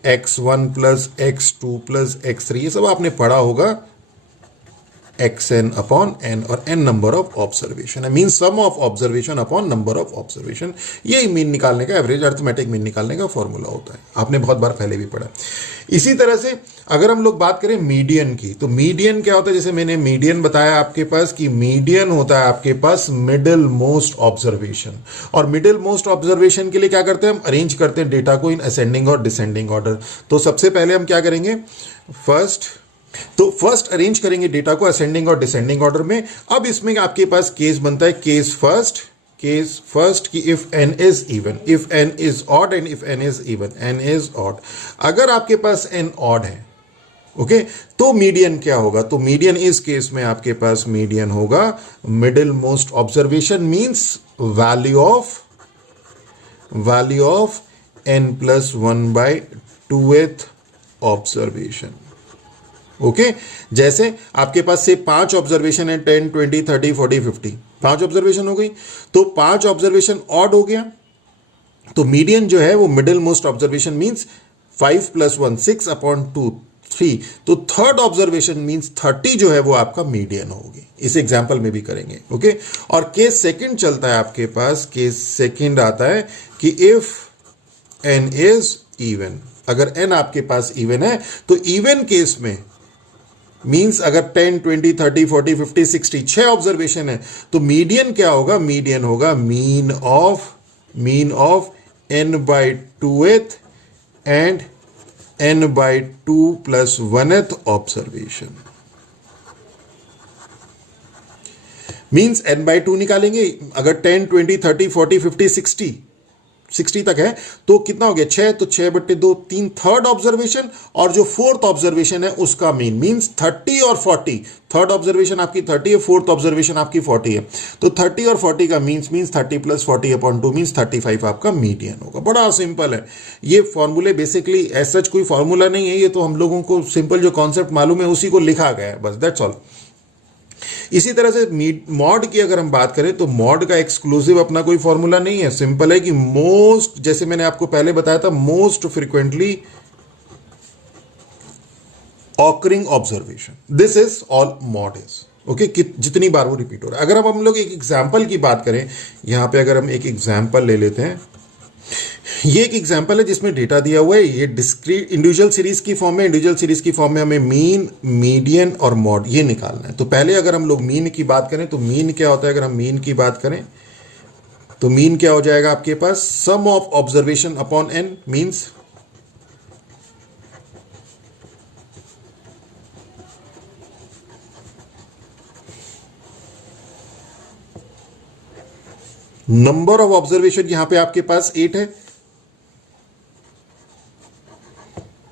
x1 plus x2 plus x3, ये सब आपने पढ़ा होगा, xn अपॉन n, और n नंबर ऑफ ऑब्जर्वेशन है, mean sum of observation upon number of observation. यही मीन निकालने का, एवरेज अर्थमेटिक मीन निकालने का फॉर्मूला होता है, आपने बहुत बार पहले भी पढ़ा। इसी तरह से अगर हम लोग बात करें मीडियन की, तो मीडियन क्या होता है? जैसे मैंने मीडियन बताया आपके पास कि मीडियन होता है आपके पास मिडिल मोस्ट ऑब्जर्वेशन, और मिडिल मोस्ट ऑब्जर्वेशन के लिए क्या करते हैं? हम अरेंज करते हैं डेटा को इन असेंडिंग और डिसेंडिंग ऑर्डर। तो सबसे पहले हम क्या करेंगे? फर्स्ट तो फर्स्ट अरेंज करेंगे डेटा को असेंडिंग और डिसेंडिंग ऑर्डर में। अब इसमें आपके पास केस बनता है केस फर्स्ट कि if n is even, if n is odd and if n is even, n is odd. अगर आपके पास n ऑड है, ओके, तो मीडियन क्या होगा? तो मीडियन इस केस में आपके पास मीडियन होगा middle most observation, means value of n plus 1/2th observation. Okay, जैसे आपके पास से 5 ऑब्जर्वेशन है, 10, 20, 30, 40, 50, 5 ऑब्जर्वेशन हो गई, तो 5 ऑब्जर्वेशन ऑड हो गया, तो मीडियन जो है वो मिडिल मोस्ट ऑब्जर्वेशन मींस 5 + 1 6/2 3, तो थर्ड ऑब्जर्वेशन मींस 30 जो है वो आपका मीडियन होगी। इस एग्जांपल में भी करेंगे, ओके। और केस सेकंड चलता है आपके पास, केस सेकंड आता है कि इफ n इज इवन, अगर n आपके पास इवन है तो इवन केस में मींस अगर 10, 20, 30, 40, 50, 60 6 ऑब्जर्वेशन है, तो मीडियन क्या होगा? मीडियन होगा mean of n/2th and n/2 + 1th observation. Means n/2 निकालेंगे, अगर 10, 20, 30, 40, 50, 60 तक है तो कितना हो गया? 6, तो 6/2 3 थर्ड ऑब्जर्वेशन, और जो फोर्थ ऑब्जर्वेशन है उसका मीन, मींस 30 और 40। थर्ड ऑब्जर्वेशन आपकी 30 है, फोर्थ ऑब्जर्वेशन आपकी 40 है, तो 30 और 40 का मींस 30 + 40/2 मींस 35 आपका मीडियन होगा। बड़ा सिंपल है ये फॉर्मूले, बेसिकली एज सच कोई फॉर्मूला नहीं है, ये तो हम लोगों को सिंपल जो कॉन्सेप्ट मालूम है उसी को लिखा गया है, बस, दैट्स ऑल। इसी तरह से मॉड की अगर हम बात करें तो मॉड का एक्सक्लूसिव अपना कोई फॉर्मूला नहीं है, सिंपल है कि मोस्ट, जैसे मैंने आपको पहले बताया था, most frequently occurring observation, this is all mod is, okay. जितनी बार वो रिपीट हो रहा है। अगर अब हम लोग एक एग्जांपल की बात करें, यहां पे अगर हम एक एग्जांपल ले लेते हैं, ये एक एग्जांपल है जिसमें डेटा दिया हुआ है, ये डिस्क्रीट इंडिविजुअल सीरीज की फॉर्म में, इंडिविजुअल सीरीज की फॉर्म में हमें मीन, मीडियन और मॉड ये निकालना है। तो पहले अगर हम लोग मीन की बात करें तो मीन क्या होता है? अगर हम मीन की बात करें तो मीन क्या हो जाएगा आपके पास? Sum of observation upon n, means number of observation, यहां पे आपके पास 8 है,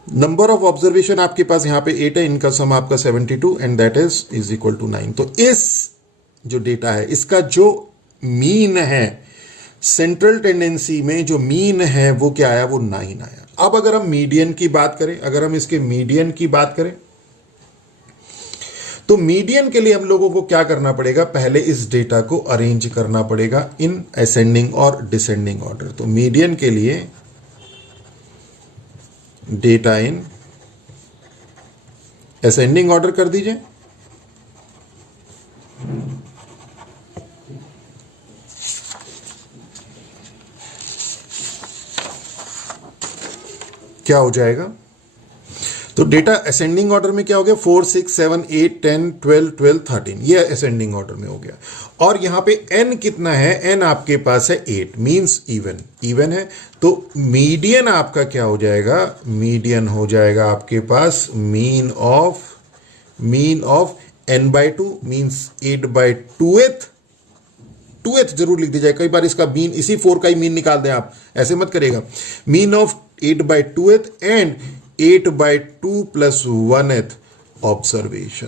नंबर ऑफ ऑब्जर्वेशन आपके पास यहां पे 8 है, इनका सम आपका 72 and that is equal to 9। तो इस जो डेटा है इसका जो मीन है, सेंट्रल टेंडेंसी में जो मीन है वो क्या आया? वो 9 आया। अब अगर हम मीडियन की बात करें, अगर हम इसके मीडियन की बात करें तो मीडियन के लिए हम लोगों को क्या करना पड़ेगा? पहले इस डेटा को अरेंज करना पड़ेगा इन असेंडिंग और डिसेंडिंग ऑर्डर। तो मीडियन के लिए डेटा इन असेंडिंग ऑर्डर कर दीजिए, क्या हो जाएगा? तो डेटा असेंडिंग ऑर्डर में क्या हो गया? 4, 6, 7, 8, 10, 12, 12, 13, ये असेंडिंग ऑर्डर में हो गया। और यहां पे n कितना है? n आपके पास है 8, मींस इवन है। तो मीडियन आपका क्या हो जाएगा? मीडियन हो जाएगा आपके पास mean of n/2 means 8/2th, 2th जरूर लिख दीजिए, कई बार इसका मीन, इसी 4 का ही मीन निकाल दें आप, ऐसे मत करेगा। Mean of 8/2th and 8/2 + 1th observation.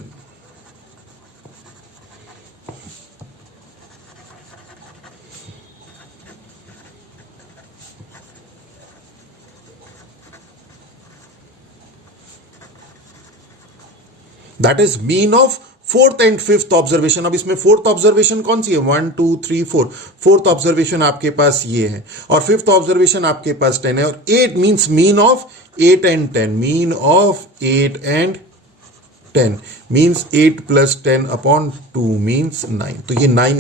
That is mean of 4th and 5th observation. अब इसमें 4th ऑब्जर्वेशन कौन सी है? 1, 2, 3, 4, 4th ऑब्जर्वेशन आपके पास ये है, और 5th ऑब्जर्वेशन आपके पास 10 है, और 8 means mean of 8 and 10, mean of 8 and 10 means 8 + 10/2 means 9। तो ये 9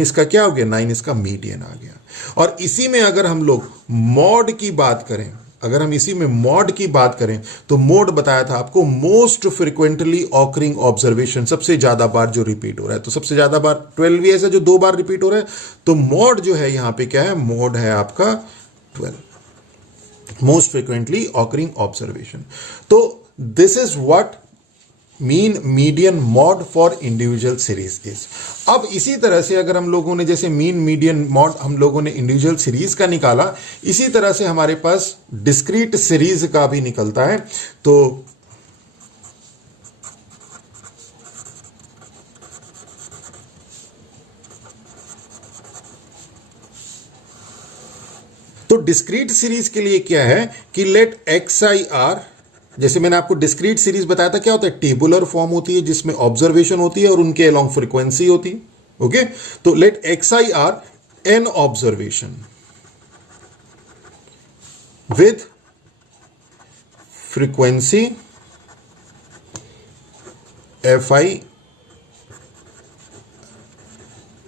इसका क्या हो गया? 9 इसका मीडियन आ गया। और इसी में अगर हम लोग मॉड की बात करें, अगर हम इसी में मॉड की बात करें तो मोड बताया था आपको, मोस्ट फ्रिक्वेंटली ऑकरिंग ऑब्जर्वेशन, सबसे ज्यादा बार जो रिपीट हो रहा है। तो सबसे ज्यादा बार 12 भी ऐसा जो 2 बार रिपीट हो रहा है, तो मॉड जो है यहां पे क्या है? मॉड है आपका 12, मोस्ट फ्रिक्वेंटली ऑकरिंग ऑब्जर्वेशन। तो this is what mean median mode for individual series is. अब इसी तरह से अगर हम लोगों ने जैसे मीन मीडियन मॉड हम लोगों ने इंडिविजुअल सीरीज का निकाला, इसी तरह से हमारे पास डिस्क्रीट सीरीज का भी निकलता है। तो डिस्क्रीट सीरीज के लिए क्या है कि लेट एक्स आई आर, जैसे मैंने आपको डिस्क्रीट सीरीज बताया था क्या होता है, टेबुलर फॉर्म होती है जिसमें ऑब्जर्वेशन होती है और उनके अलोंग फ्रीक्वेंसी होती है। ओके, तो let x i are n observation with frequency f i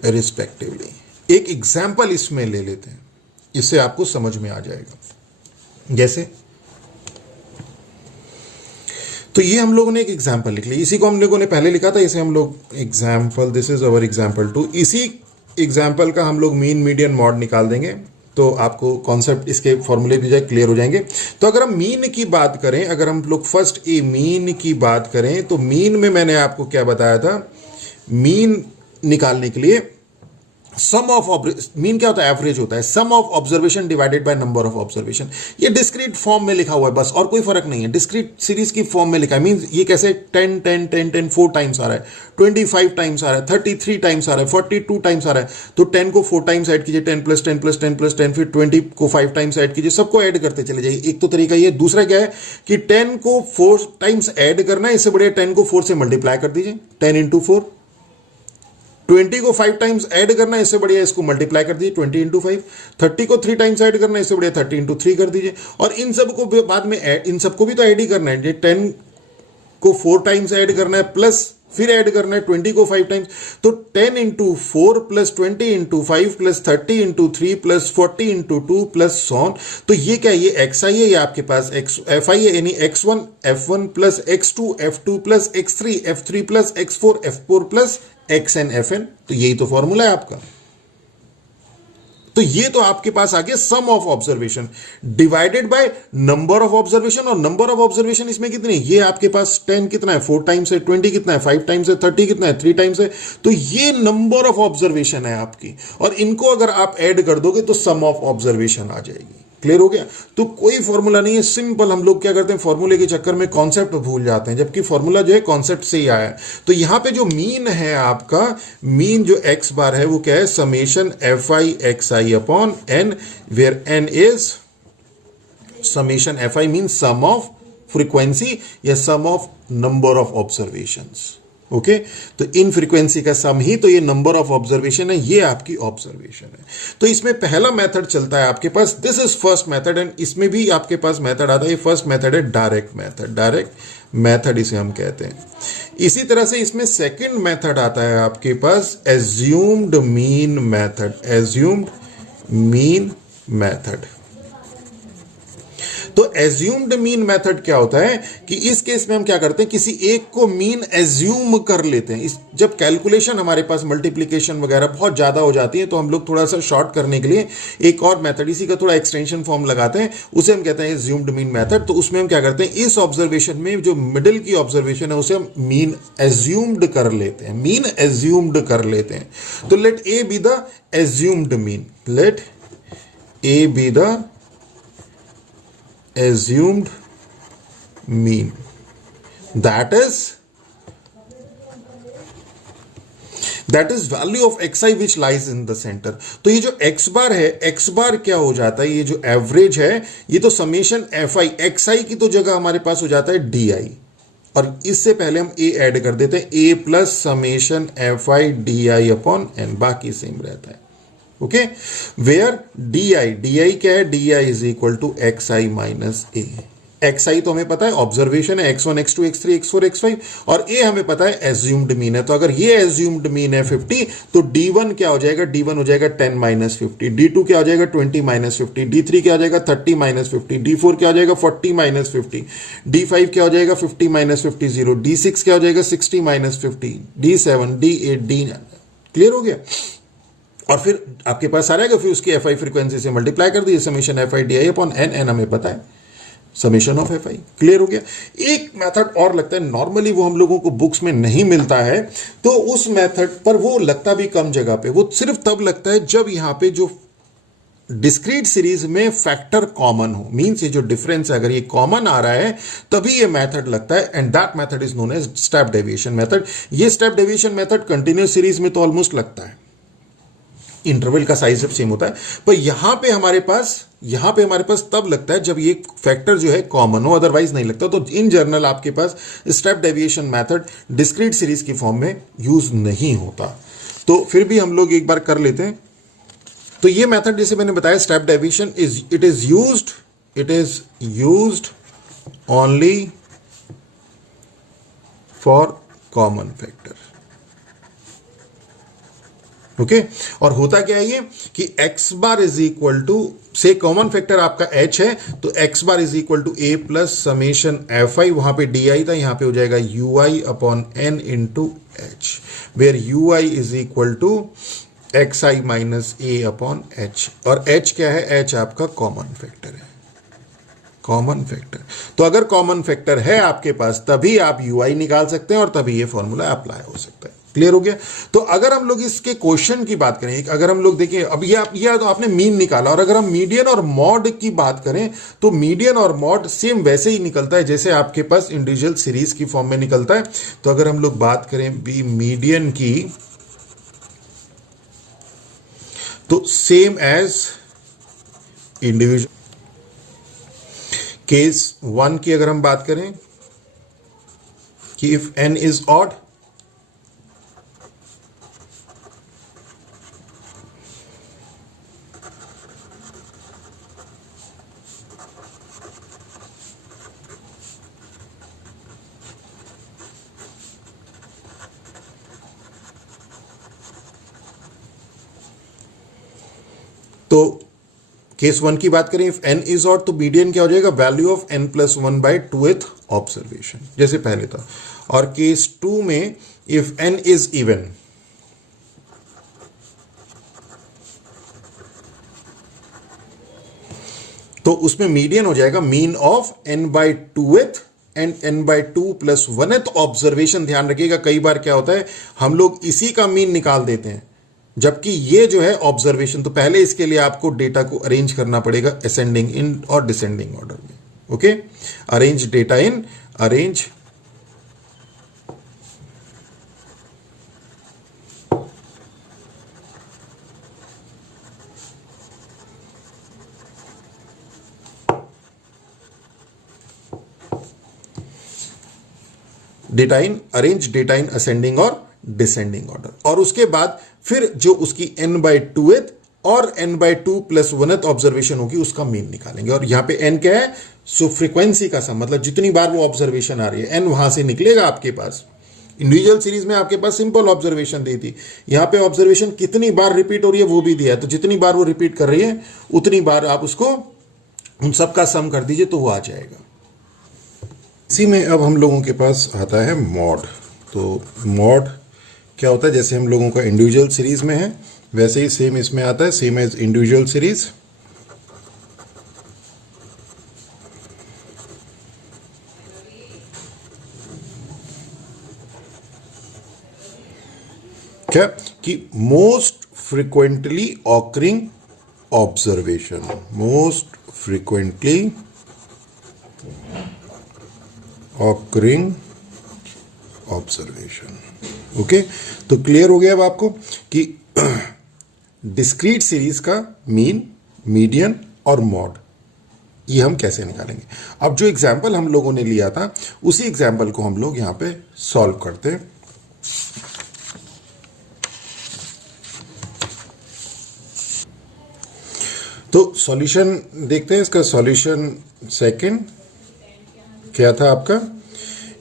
respectively. एक एग्जाम्पल इसमें ले लेते हैं, इससे आपको समझ में आ जाएगा। जैसे तो ये हम लोगों ने एक एग्जाम्पल लिख लिया, इसी को हम लोगों ने पहले लिखा था, इसे हम लोग example, this is our example 2। इसी एग्जाम्पल का हम लोग मीन मीडियन मॉड निकाल देंगे, तो आपको कॉन्सेप्ट इसके फॉर्मूले भी क्लियर हो जाएंगे। तो अगर हम मीन की बात करें, अगर हम लोग फर्स्ट ए मीन की बात करें, तो मीन में मैंने आपको क्या बताया था, मीन निकालने के लिए सम ऑफ मीन क्या होता है, एवरेज होता है, sum of observation divided by number of observation. ये डिस्क्रीट फॉर्म में लिखा हुआ है बस, और कोई फर्क नहीं है, डिस्क्रीट सीरीज की फॉर्म में लिखा है। मीन ये कैसे 10 10 10 10 4 टाइम्स आ रहा है, 25 टाइम्स आ रहा है, 33 टाइम्स आ रहा है, 42 टाइम्स आ रहा है। तो 10 को 4 टाइम्स ऐड कीजिए, 10 + 10 + 10 + 10, फिर 20 को 5 टाइम्स ऐड कीजिए, सबको ऐड करते चले जाइए। एक तो तरीका ये। दूसरा क्या है कि 10 को 4 टाइम्स ऐड करना है, इससे बढ़िया 10 को 4 से मल्टीप्लाई कर दीजिए, 10 × 4। 20 को 5 टाइम्स ऐड करना है, इससे बढ़िया इसको मल्टीप्लाई कर दीजिए, 20 × 5। 30 को 3 टाइम्स ऐड करना है, इससे बढ़िया 30 × 3 कर दीजिए। और इन सब को बाद में इन सबको भी तो ऐड ही करना है। 10 को 4 टाइम्स ऐड करना है, प्लस फिर ऐड करना है 20 को 5 टाइम्स। तो 10 × 4 + 20 × 5 + 30 × 3 + 40 × 2 प्लस सॉन। तो ये क्या है, ये एक्स आई है, ये आपके पास एफ आई है, यानी x1 f1 + x2 f2 + x3 f3 + x4 f4 + xn fn। तो यही तो फॉर्मूला है आपका। तो ये तो आपके पास आ गया sum of observation divided by number of observation. और नंबर ऑफ ऑब्जर्वेशन इसमें कितने, ये आपके पास 10 कितना है, 4 टाइम्स है, 20 कितना है, 5 टाइम्स है, 30 कितना है, 3 टाइम्स है। तो ये नंबर ऑफ ऑब्जर्वेशन है आपकी, और इनको अगर आप ऐड कर दोगे तो सम ऑफ ऑब्जर्वेशन आ जाएगी। क्लियर हो गया। तो कोई फॉर्मूला नहीं है, सिंपल। हम लोग क्या करते हैं, फॉर्मूले के चक्कर में कॉन्सेप्ट भूल जाते हैं, जबकि फॉर्मूला जो है कॉन्सेप्ट से ही आया है। तो यहां पे जो मीन है आपका, मीन जो एक्स बार है वो क्या है, summation f i x i upon n, where n is summation f i mean sum of frequency या sum of number of observations. Okay, तो इन फ्रीक्वेंसी का सम ही तो ये नंबर ऑफ ऑब्जर्वेशन है, ये आपकी ऑब्जर्वेशन है। तो इसमें पहला मेथड चलता है आपके पास, this is first method, and इसमें भी आपके पास मेथड आता है। ये फर्स्ट मेथड है डायरेक्ट मेथड, डायरेक्ट मेथड इसे हम कहते हैं। इसी तरह से इसमें सेकंड मेथड आता है आपके पास assumed mean method, assumed mean method. तो एज्यूम्ड मीन मेथड क्या होता है कि इस केस में हम क्या करते हैं, किसी एक को मीन एज्यूम कर लेते हैं। जब कैलकुलेशन हमारे पास मल्टीप्लिकेशन वगैरह बहुत ज्यादा हो जाती है, तो हम लोग थोड़ा सा शॉर्ट करने के लिए एक और मेथड, इसी का थोड़ा एक्सटेंशन फॉर्म लगाते हैं, उसे हम कहते हैं एज्यूम्ड मीन मेथड। तो उसमें हम क्या करते हैं, इस ऑब्जर्वेशन में जो मिडिल की ऑब्जर्वेशन है उसे हम मीन एज्यूम्ड कर लेते हैं, मीन एज्यूम्ड कर लेते हैं। तो let a be the assumed mean, let a be the assumed mean, that is value of xi which lies in the center। तो ये जो x बार है, x बार क्या हो जाता है, ये जो एवरेज है, ये तो समेशन fi xi की तो जगह हमारे पास हो जाता है di, और इससे पहले हम a ऐड कर देते हैं, a plus summation fi di upon n, बाकी सेम रहता है। ओके, वेयर di क्या है, di is equal to xi minus a. xi तो हमें पता है ऑब्जर्वेशन है, x1 x2 x3 x4 x5, और a हमें पता है एज्यूम्ड मीन है। तो अगर ये एज्यूम्ड मीन है 50, तो d1 क्या हो जाएगा, d1 हो जाएगा 10 - 50, d2 क्या हो जाएगा 20 - 50, d3 क्या हो जाएगा 30 - 50, d4 क्या हो जाएगा 40 - 50, d5 क्या हो जाएगा 50 - 50 0, d6 क्या हो जाएगा 60 - 50, d7 d8 d9। क्लियर हो गया। और फिर आपके पास आ जाएगा, फिर उसकी एफ आई फ्रीक्वेंसी से मल्टीप्लाई कर दीजिए, summation f i d i upon n, n हमें पता है summation of f i. Clear हो गया। एक मेथड और लगता है, नॉर्मली वो हम लोगों को बुक्स में नहीं मिलता है, तो उस मेथड पर वो लगता भी कम जगह पे, वो सिर्फ तब लगता है जब यहां पे जो डिस्क्रीट सीरीज में फैक्टर कॉमन हो, मींस ये जो डिफरेंस है अगर ये कॉमन आ रहा है तभी ये मेथड लगता है, and that method is known as step deviation method. ये step deviation method continuous series में तो ऑलमोस्ट लगता है, इंटरवल का साइज जब सेम होता है, पर यहां पे हमारे पास तब लगता है जब ये फैक्टर जो है कॉमन हो, अदरवाइज नहीं लगता। तो इन जनरल आपके पास step deviation method discrete series की फॉर्म में यूज नहीं होता। तो फिर भी हम लोग एक बार कर लेते हैं। तो ये मेथड जैसे मैंने बताया step deviation it is used only for common factor. Okay और होता क्या है ये कि x bar is equal to, से कॉमन फैक्टर आपका h है, तो x bar is equal to a plus summation f i, वहां पे di था, यहां पे हो जाएगा ui अपॉन n into h, where ui is equal to xi minus a upon h, और h क्या है, h आपका कॉमन फैक्टर है, कॉमन फैक्टर। तो अगर कॉमन फैक्टर है आपके पास तभी आप ui निकाल सकते हैं और तभी ये फॉर्मूला अप्लाई हो सकता है। क्लियर हो गया। तो अगर हम लोग इसके क्वेश्चन की बात करें, अगर हम लोग देखें, अब ये तो आपने मीन निकाला, और अगर हम मीडियन और मॉड की बात करें तो मीडियन और मॉड सेम वैसे ही निकलता है जैसे आपके पास इंडिविजुअल सीरीज की फॉर्म में निकलता है। तो अगर हम लोग बात करें बी मीडियन की, तो सेम एज इंडिविजुअल। केस 1 की अगर हम बात करें कि इफ n इज ऑड, तो केस 1 की बात करें, इफ n इज ऑड तो मीडियन क्या हो जाएगा, value of n plus 1 by 2th observation, जैसे पहले था। और केस 2 में इफ n इज इवन, तो उसमें मीडियन हो जाएगा mean of n by 2th and n by 2 plus 1th observation. ध्यान रखिएगा कई बार क्या होता है, हम लोग इसी का मीन निकाल देते हैं, जबकि ये जो है ऑब्जर्वेशन। तो पहले इसके लिए आपको डेटा को अरेंज करना पड़ेगा असेंडिंग इन और डिसेंडिंग ऑर्डर में। Okay, arrange data in, arrange data in, arrange data in ascending और डिसेंडिंग ऑर्डर। और उसके बाद फिर जो उसकी n बाई 2th और n by 2 plus 1th observation होगी उसका मीन निकालेंगे। और यहां पे n क्या है, सो फ्रीक्वेंसी का सम, मतलब जितनी बार वो ऑब्जर्वेशन आ रही है n वहां से निकलेगा आपके पास। इंडिविजुअल सीरीज में आपके पास सिंपल ऑब्जर्वेशन दी थी, यहां पे ऑब्जर्वेशन कितनी बार रिपीट हो रही है वो भी दिया है, तो जितनी बार वो रिपीट कर रही है उतनी बार आप उसको उन सबका सम कर दीजिए तो वो आ जाएगा। इसी में अब हम लोगों के पास आता है मॉड। तो मॉड क्या होता है, जैसे हम लोगों का इंडिविजुअल सीरीज में है वैसे ही सेम इसमें आता है, सेम एज इंडिविजुअल सीरीज। क्या कि most frequently occurring observation, most frequently occurring observation. Okay, तो क्लियर हो गया अब आपको कि डिस्क्रीट सीरीज का मीन, मीडियन और मॉड ये हम कैसे निकालेंगे। अब जो एग्जाम्पल हम लोगों ने लिया था उसी एग्जाम्पल को हम लोग यहां पे सॉल्व करते हैं। तो सॉल्यूशन देखते हैं, इसका सॉल्यूशन सेकंड क्या था आपका।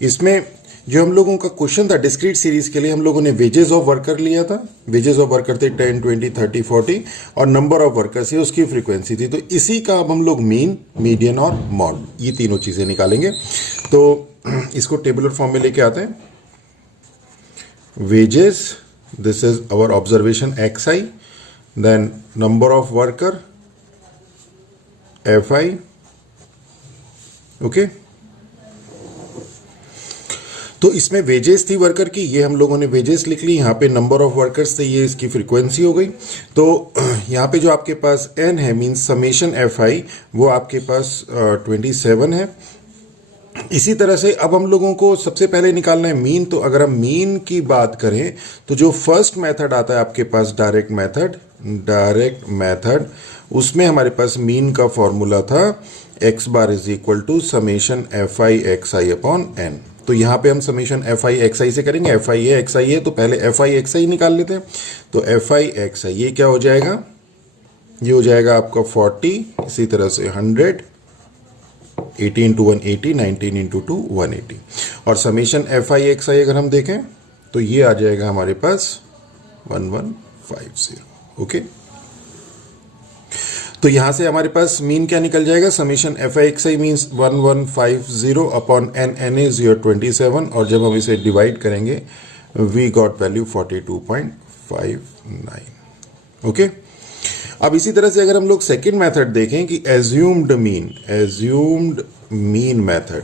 इसमें जो हम लोगों का क्वेश्चन था डिस्क्रीट सीरीज के लिए, हम लोगों ने वेजेस ऑफ वर्कर लिया था। वेजेस ऑफ वर्कर थे 10, 20, 30, 40 और नंबर ऑफ वर्कर्स ही उसकी फ्रीक्वेंसी थी। तो इसी का अब हम लोग मीन, मीडियन और मॉड ये तीनों चीजें निकालेंगे। तो इसको टेबुलर फॉर्म में लेके आते हैं। Wages, this is our observation xi, then number of worker fi okay. तो इसमें वेजेस थी वर्कर की, ये हम लोगों ने वेजेस लिख ली, यहाँ पे नंबर ऑफ वर्कर्स थे, ये इसकी फ्रीक्वेंसी हो गई। तो यहाँ पे जो आपके पास n है मींस समेशन एफ आई, वो आपके पास 27 है। इसी तरह से अब हम लोगों को सबसे पहले निकालना है मीन। तो अगर हम मीन की बात करें तो जो फर्स्ट मेथड आता है आपके पास डायरेक्ट मेथड, उसमें हमारे पास मीन का फॉर्मूला था x bar is equal to summation f i x i upon n. तो यहाँ पे हम summation f i x i से करेंगे, एफ आई है एक्स आई है, तो पहले एफ आई एक्स आई निकाल लेते हैं। तो एफ आई एक्स आई ये क्या हो जाएगा, ये हो जाएगा आपका 40, इसी तरह से 100, 80 इंटू 180, 19 इंटू 2 180। और समेशन एफ आई एक्स आई अगर हम देखें तो ये आ जाएगा हमारे पास 1150। ओके, तो यहां से हमारे पास मीन क्या निकल जाएगा, summation f i x i means 1150 upon n is your 27, और जब हम इसे डिवाइड करेंगे वी गॉट वैल्यू 42.59। ओके, अब इसी तरह से अगर हम लोग सेकेंड मेथड देखें कि एज्यूम्ड मीन मेथड,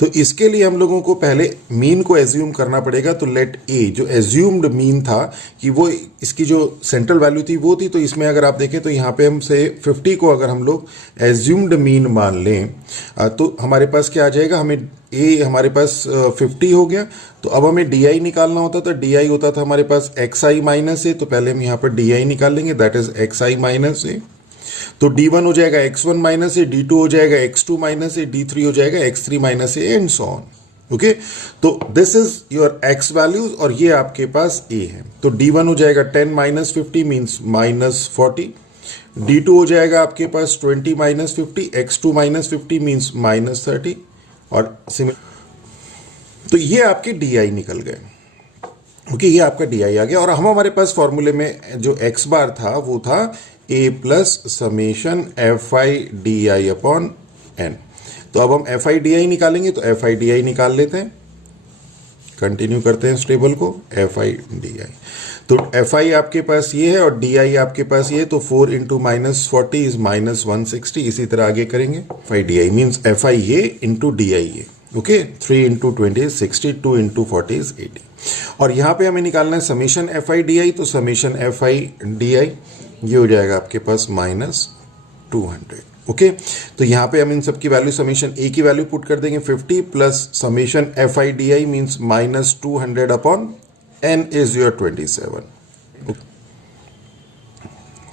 तो इसके लिए हम लोगों को पहले मीन को एज्यूम करना पड़ेगा। तो लेट ए, जो एज्यूम्ड मीन था कि वो इसकी जो सेंट्रल वैल्यू थी वो थी, तो इसमें अगर आप देखें तो यहाँ पे हम से 50 को अगर हम लोग एज्यूम्ड मीन मान लें तो हमारे पास क्या आ जाएगा, हमें ए हमारे पास 50 हो गया। तो अब हमें डी आई निकालना होता था, डी आई होता था हमारे पास एक्स आई माइनस ए, तो पहले हम यहाँ पर डी आई निकाल लेंगे, that is x i minus a. तो d1 हो जाएगा x1 माइनस ए, d2 हो जाएगा x2 माइनस ए, d3 हो जाएगा x3 minus a, and so on. Okay, तो this is your x values और ये आपके पास a है। तो d1 हो जाएगा 10 माइनस 50 मीन्स माइनस 40, d2 हो जाएगा आपके पास 20 minus 50, x2 minus 50 means minus 30, और तो ये आपके di निकल गए। ओके, ये आपका di आ गया। और हम हमारे पास फॉर्मूले में जो x बार था वो था a plus summation f i d i upon n. तो अब हम एफ आई डी आई निकालेंगे, तो एफ आई डी आई निकाल लेते हैं, कंटिन्यू करते हैं इस टेबल को, एफ आई डी आई। तो एफ आई आपके पास ये है और डी आई आपके पास ये है, तो 4 इंटू माइनस 40 इज माइनस 160। इसी तरह आगे करेंगे, f i d i means f i ये इंटू डी आई ये। Okay, 3 into 20 is 60, 2 into 40 is 80। और यहाँ पे हमें निकालना है summation f i d i, तो summation f i d i ये हो जाएगा आपके पास माइनस 200। ओके, तो यहाँ पे हम इन सब की वैल्यू, समेशन ए की वैल्यू पुट कर देंगे 50 plus summation f i d i means minus 200 upon n is your 27,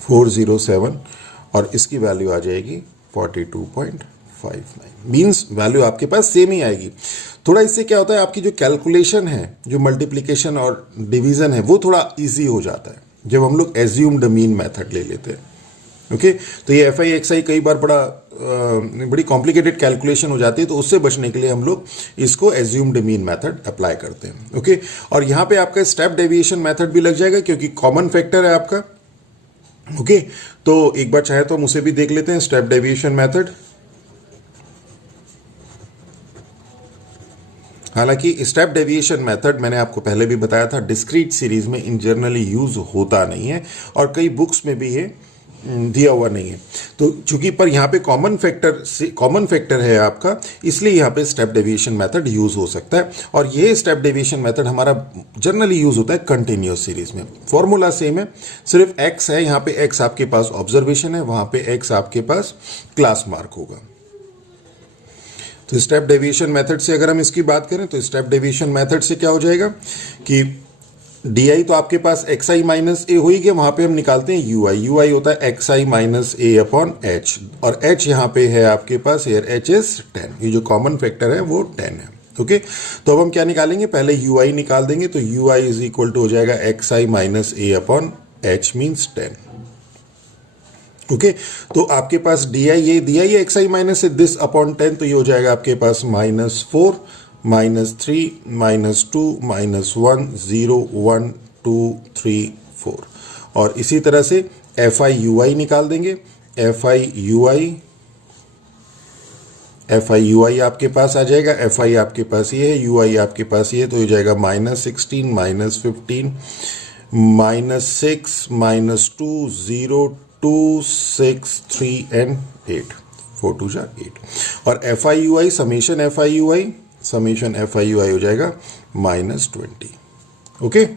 407, और इसकी वैल्यू आ जाएगी 42.59। मीन्स वैल्यू आपके पास सेम ही आएगी। थोड़ा इससे क्या होता है, आपकी जो कैलकुलेशन है, जो मल्टीप्लिकेशन और डिवीजन है, वो थोड़ा इजी हो जाता है जब हम लोग एज्यूम्ड मीन मेथड ले लेते हैं। ओके, तो ये एफ आई एक्स आई कई बार बड़ी कॉम्प्लिकेटेड कैलकुलेशन हो जाती है, तो उससे बचने के लिए हम लोग इसको एज्यूम्ड मीन मेथड अप्लाई करते हैं। ओके, और यहाँ पे आपका स्टेप डेविएशन मेथड भी लग जाएगा क्योंकि कॉमन फैक्टर है आपका। ओके, तो एक बार चाहे तो हम उसे भी देख लेते हैं, स्टेप डेविएशन मेथड। हालांकि स्टेप डेविएशन मेथड मैंने आपको पहले भी बताया था, डिस्क्रीट सीरीज में इन जनरली यूज होता नहीं है और कई बुक्स में भी ये दिया हुआ नहीं है। तो चूंकि पर यहाँ पे कॉमन फैक्टर है आपका, इसलिए यहाँ पे स्टेप डेविएशन मेथड यूज हो सकता है। और ये स्टेप डेविएशन मेथड हमारा जनरली यूज होता है कंटिन्यूअस सीरीज में। फॉर्मूला सेम है, सिर्फ एक्स है, यहाँ पे एक्स आपके पास ऑब्जर्वेशन है, वहां पे एक्स आपके पास क्लास मार्क होगा। तो स्टेप डेविएशन मेथड से अगर हम इसकी बात करें तो स्टेप डेविएशन मेथड से क्या हो जाएगा कि डी आई तो आपके पास एक्स आई माइनस ए हो ही गया, वहां पे हम निकालते हैं यू आई। यू आई होता है x i minus a upon H, और एच यहाँ पे है आपके पास, हेयर एच इज 10, ये जो कॉमन फैक्टर है वो 10 है। ओके, तो अब हम क्या निकालेंगे, पहले यू आई निकाल देंगे, तो u i is equal to हो जाएगा x i minus a upon h means 10। Okay, तो आपके पास डी आई ये दिया ही x i minus this upon 10, तो ये हो जाएगा आपके पास -4 -3 -2 -1 0 1 2 3 4, और इसी तरह से एफ आई यू आई निकाल देंगे। एफ आई यू आई आपके पास आ जाएगा, एफ आई आपके पास ये है, यू आई आपके पास ये है, तो हो जाएगा -16 -15 -6 -2 0 2 6 3 एंड 8, 4 2 जा 8, और f i u i summation f i u i हो जाएगा -20। ओके,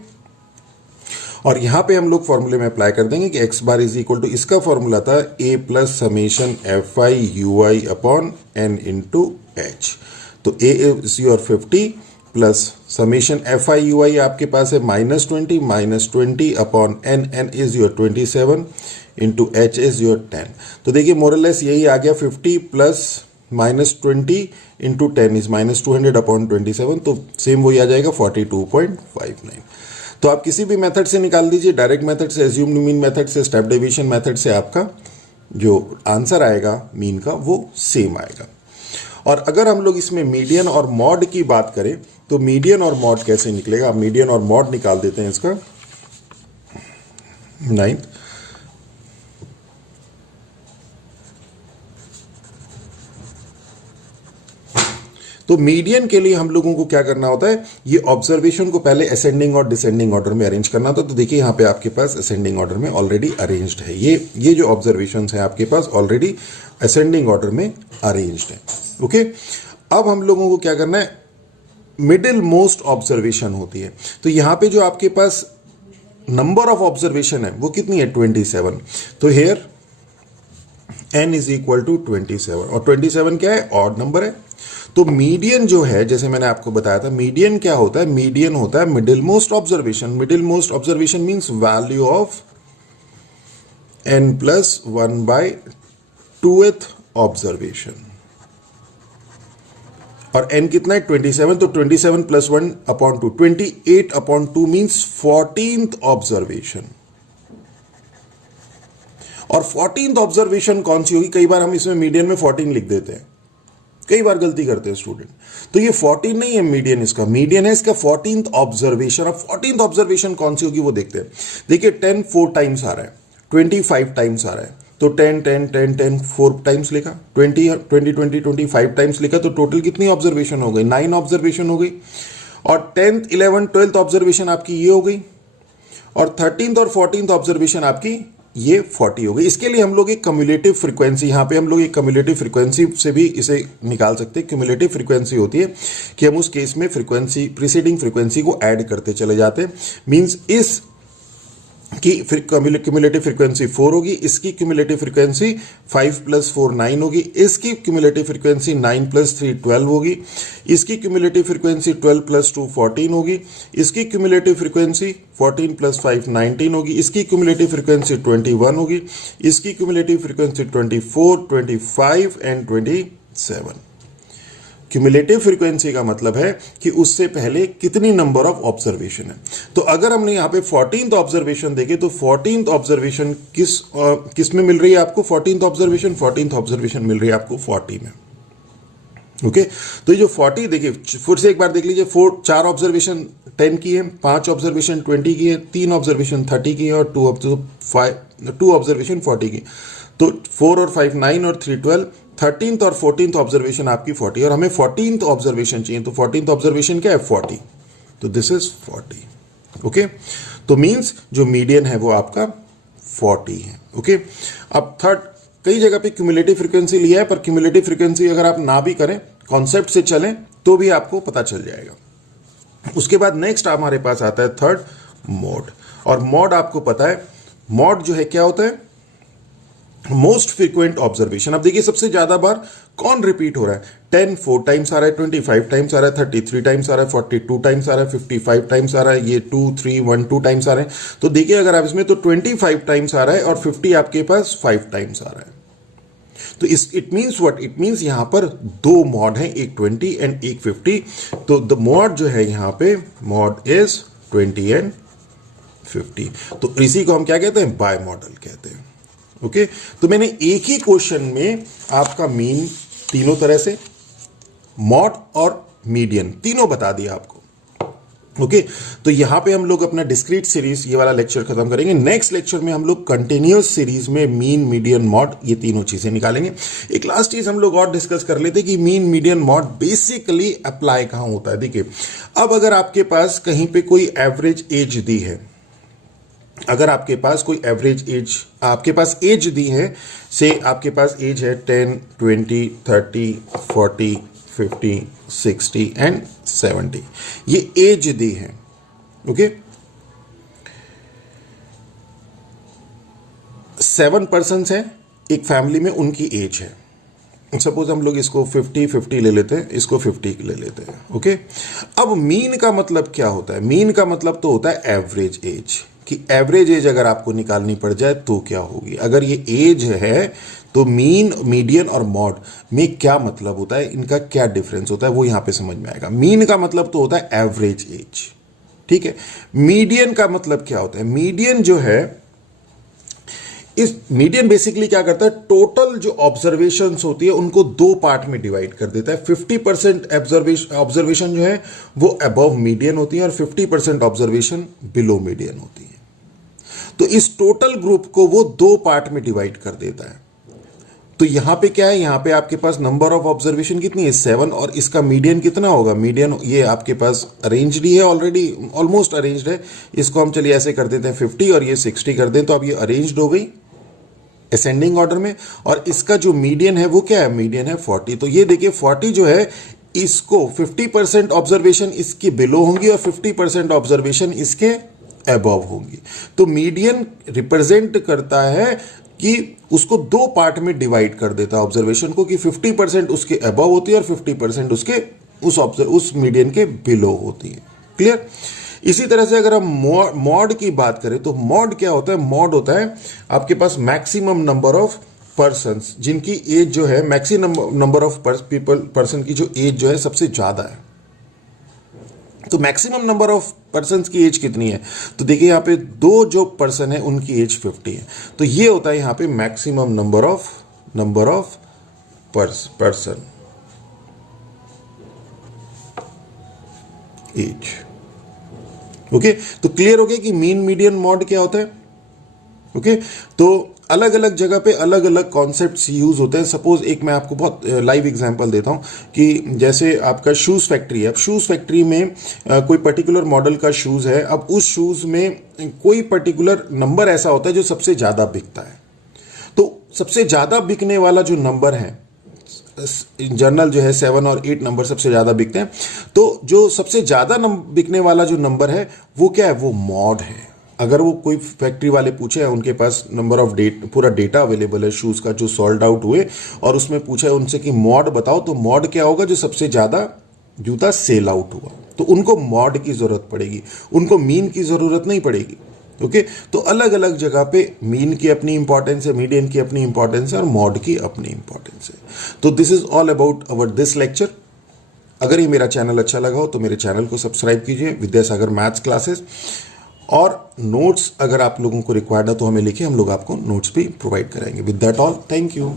और यहां पे हम लोग फॉर्मूले में अप्लाई कर देंगे कि x bar is equal to, इसका फॉर्मूला था a plus summation f i u i upon n into h. तो a is your 50 plus summation f i u i आपके पास है -20 upon n, n is your 27 into h is your 10। तो देखिए मोरलेस यही आ गया, 50 प्लस -20 इंटू 10 इज -200 अपॉन 27, तो same वही आ जाएगा 42.59। तो आप किसी भी मेथड से निकाल दीजिए, डायरेक्ट मेथड से, एज्यूम्ड मीन मेथड से, स्टेप डेविएशन मेथड से, आपका जो आंसर आएगा मीन का वो सेम आएगा। और अगर हम लोग इसमें मीडियन और मॉड की बात करें तो मीडियन और मॉड कैसे निकलेगा, आप मीडियन और मॉड निकाल देते हैं इसका 9th। तो मीडियन के लिए हम लोगों को क्या करना होता है, ये ऑब्जर्वेशन को पहले असेंडिंग और डिसेंडिंग ऑर्डर में अरेंज करना होता है। तो देखिए यहाँ पे आपके पास असेंडिंग ऑर्डर में ऑलरेडी अरेंज्ड है, ये जो ऑब्जर्वेशन है आपके पास ऑलरेडी असेंडिंग ऑर्डर में अरेंज्ड है। ओके, अब हम लोगों को क्या करना है, मिडिल मोस्ट ऑब्जर्वेशन होती है। तो यहाँ पे जो आपके पास नंबर ऑफ ऑब्जर्वेशन है वो कितनी है, 27। तो here n is equal to 27, और 27 क्या है, ऑड नंबर है। तो मीडियन जो है, जैसे मैंने आपको बताया था, मीडियन क्या होता है, मीडियन होता है middle most observation. Middle most observation means value of n plus 1/2th observation, और n कितना है, 27। तो 27 plus 1 upon 2, 28 upon 2 means 14th observation. और 14th ऑब्जर्वेशन कौन सी होगी, कई बार हम इसमें मीडियन में 14 लिख देते हैं, कई बार गलती करते हैं स्टूडेंट। तो ये 14 नहीं है मीडियन, इसका मीडियन है इसका 14th ऑब्जर्वेशन। अब 14th ऑब्जर्वेशन कौन सी होगी वो देखते हैं। देखिए 10 4 टाइम्स आ रहा है, 25 टाइम्स आ रहा है, तो 10 10 10 10 4 टाइम्स लिखा, 20 20 20 25 टाइम्स लिखा, तो टोटल कितनी ऑब्जर्वेशन हो गई, 9 ऑब्जर्वेशन हो गई। और 10th 11th 12th ऑब्जर्वेशन आपकी ये हो गई, और 13th और 14th ऑब्जर्वेशन आपकी ये 40 हो गई। इसके लिए हम लोग एक क्यूमुलेटिव फ्रीक्वेंसी, यहां पे हम लोग एक क्यूमुलेटिव फ्रीक्वेंसी से भी इसे निकाल सकते हैं। क्यूमुलेटिव फ्रीक्वेंसी होती है कि हम उस केस में फ्रीक्वेंसी, प्रीसीडिंग फ्रीक्वेंसी को ऐड करते चले जाते हैं। मींस इस की क्यूमुलेटिव फ्रीक्वेंसी 4 होगी, इसकी क्यूमुलेटिव फ्रीक्वेंसी 5 प्लस 4 9 होगी, इसकी क्यूमुलेटिव फ्रीक्वेंसी 9 प्लस 3 12 होगी, इसकी क्यूमुलेटिव फ्रीक्वेंसी 12 प्लस 2 14 होगी, इसकी क्यूमुलेटिव फ्रीक्वेंसी 14 प्लस 5 19 होगी, इसकी क्यूमुलेटिव फ्रीक्वेंसी 21 होगी, इसकी cumulative frequency 24 25 and 27। Cumulative frequency का मतलब है कि उससे पहले कितनी नंबर ऑफ ऑब्जर्वेशन है। तो अगर हमने यहाँ पे 14th ऑब्जर्वेशन देखे तो 14th ऑब्जर्वेशन किस में मिल रही है आपको, 14th ऑब्जर्वेशन मिल रही है आपको 40 में। ओके, तो ये जो 40, देखिए फिर से एक बार देख लीजिए, 4 ऑब्जर्वेशन 10 की है, 5 ऑब्जर्वेशन 20 की है, 3 ऑब्जर्वेशन 30 की है, और 2 ऑब्जर्वेशन 40 की। तो 4 और 5 9 और 3 12, 13th और 14th ऑब्जर्वेशन आपकी 40, और हमें 14th ऑब्जर्वेशन चाहिए। तो 14th ऑब्जर्वेशन क्या है, 40, तो दिस इज 40। ओके, तो मींस जो मीडियन है वो आपका 40 है। ओके, अब थर्ड, कई जगह पे क्यूमुलेटिव फ्रीक्वेंसी लिया है, पर क्यूमुलेटिव फ्रीक्वेंसी अगर आप ना भी करें, कॉन्सेप्ट से चलें तो भी आपको पता चल जाएगा। उसके बाद नेक्स्ट हमारे पास आता है थर्ड, मोड। और मोड आपको पता है, मोड जो है क्या होता है, मोस्ट फ्रीक्वेंट ऑब्जर्वेशन। अब देखिए सबसे ज्यादा बार कौन रिपीट हो रहा है, 10 4 टाइम्स आ रहा है, 25 टाइम्स आ रहा है, 33 टाइम्स आ रहा है, 42 टाइम्स आ रहा है, 55 टाइम्स आ रहा है, ये 2 3 1 2 टाइम्स आ रहे हैं। तो देखिए अगर आप इसमें, तो 25 टाइम्स आ रहा है और 50 आपके पास 5 टाइम्स आ रहा है। तो it means what, it means यहां पर 2 मॉड हैं, एक 20 एंड एक 50। तो द मॉड जो है यहां पे, मॉड इज 20 एंड 50। तो इसी को हम क्या कहते हैं, बाय मॉडल कहते हैं। ओके, तो मैंने एक ही क्वेश्चन में आपका मीन तीनों तरह से, मॉड और मीडियन तीनों बता दिया आपको। ओके, तो यहां पे हम लोग अपना डिस्क्रीट सीरीज ये वाला लेक्चर खत्म करेंगे। नेक्स्ट लेक्चर में हम लोग कंटिन्यूअस सीरीज में मीन, मीडियन, मॉड ये तीनों चीजें निकालेंगे। एक लास्ट चीज हम लोग और डिस्कस कर लेते कि mean, median, mod basically apply कहां होता है। देखिए अब अगर आपके पास कहीं पे कोई एवरेज एज दी है, अगर आपके पास कोई एवरेज एज, आपके पास एज दी है, से आपके पास एज है 10, 20, 30, 40, 50, 60 एंड 70, ये एज दी है। ओके, 7 पर्सन्स हैं एक फैमिली में, उनकी एज है, सपोज हम लोग इसको 50-50 ले लेते हैं, इसको 50 ले लेते हैं। ओके, अब मीन का मतलब क्या होता है? मीन का मतलब तो होता है एवरेज एज, कि एवरेज एज अगर आपको निकालनी पड़ जाए तो क्या होगी। अगर ये एज है तो मीन, मीडियन और मॉड में क्या मतलब होता है, इनका क्या डिफरेंस होता है, वो यहां पे समझ में आएगा। मीन का मतलब तो होता है एवरेज एज, ठीक है। मीडियन का मतलब क्या होता है? मीडियन जो है, इस मीडियन बेसिकली क्या करता है, टोटल जो ऑब्जर्वेशंस होती है उनको दो पार्ट में डिवाइड कर देता है। 50% ऑब्जर्वेशन जो है वो अबव मीडियन होती है और 50% ऑब्जर्वेशन बिलो मीडियन होती है। तो इस टोटल ग्रुप को वो दो पार्ट में डिवाइड कर देता है। तो यहां पे क्या है, यहां पे आपके पास नंबर ऑफ ऑब्जर्वेशन कितनी है, 7, और इसका मीडियन कितना होगा, मीडियन ये आपके पास अरेंज्ड ही है ऑलरेडी, ऑलमोस्ट अरेंज्ड है। इसको हम चलिए ऐसे कर देते हैं 50 और ये 60 कर दें, तो अब ये अरेंज्ड हो गई असेंडिंग ऑर्डर में। और इसका जो मीडियन है वो क्या है, मीडियन है 40। तो ये देखिए 40 जो है, इसको 50% ऑब्जर्वेशन इसके बिलो होंगी और 50% ऑब्जर्वेशन इसके अबव होंगी। तो मीडियन रिप्रेजेंट करता है कि उसको दो पार्ट में डिवाइड कर देता है ऑब्जर्वेशन को, कि 50% उसके अबव होती है और 50% उसके उस मीडियन के बिलो होती है। क्लियर? इसी तरह से अगर हम मॉड की बात करें तो मॉड क्या होता है, मॉड होता है आपके पास मैक्सिमम नंबर ऑफ पर्सन्स जिनकी एज जो है, मैक्सिमम नंबर ऑफ पर्सन की जो एज जो है सबसे ज्यादा है। तो मैक्सिमम नंबर ऑफ पर्सन्स की एज कितनी है, तो देखिए यहां पे दो जो पर्सन है उनकी एज 50 है। तो ये होता है यहां पे maximum number of person age. Okay, तो क्लियर हो गया कि मीन, मीडियन, मॉड क्या होता है। ओके, तो अलग अलग जगह पे अलग अलग कॉन्सेप्ट्स यूज होते हैं। सपोज एक मैं आपको बहुत लाइव एग्जांपल देता हूं कि जैसे आपका शूज फैक्ट्री है। अब शूज फैक्ट्री में कोई पर्टिकुलर मॉडल का शूज है, अब उस शूज में कोई पर्टिकुलर नंबर ऐसा होता है जो सबसे ज्यादा बिकता है। तो सबसे ज्यादा बिकने वाला जो नंबर है, जनरल जो है 7 और 8 नंबर सबसे ज्यादा बिकते हैं। तो जो सबसे ज्यादा बिकने वाला जो नंबर है वो क्या है, वो मॉड है। अगर वो कोई फैक्ट्री वाले पूछे, उनके पास नंबर ऑफ पूरा डेटा अवेलेबल है शूज का जो सोल्ड आउट हुए, और उसमें पूछा है उनसे कि मॉड बताओ, तो मॉड क्या होगा, जो सबसे ज्यादा जूता सेल आउट हुआ, तो उनको मॉड की जरूरत पड़ेगी, उनको मीन की जरूरत नहीं पड़ेगी। ओके, तो अलग अलग जगह पे मीन की अपनी इंपॉर्टेंस है, मीडियन की अपनी इंपॉर्टेंस है और मॉड की अपनी इंपॉर्टेंस है। तो this is all about our this lecture. अगर ये मेरा चैनल अच्छा लगा हो तो मेरे चैनल को सब्सक्राइब कीजिए, विद्यासागर मैथ्स क्लासेस। और नोट्स अगर आप लोगों को रिक्वायर्ड है तो हमें लिखिए, हम लोग आपको नोट्स भी प्रोवाइड कराएंगे। With that all, thank you.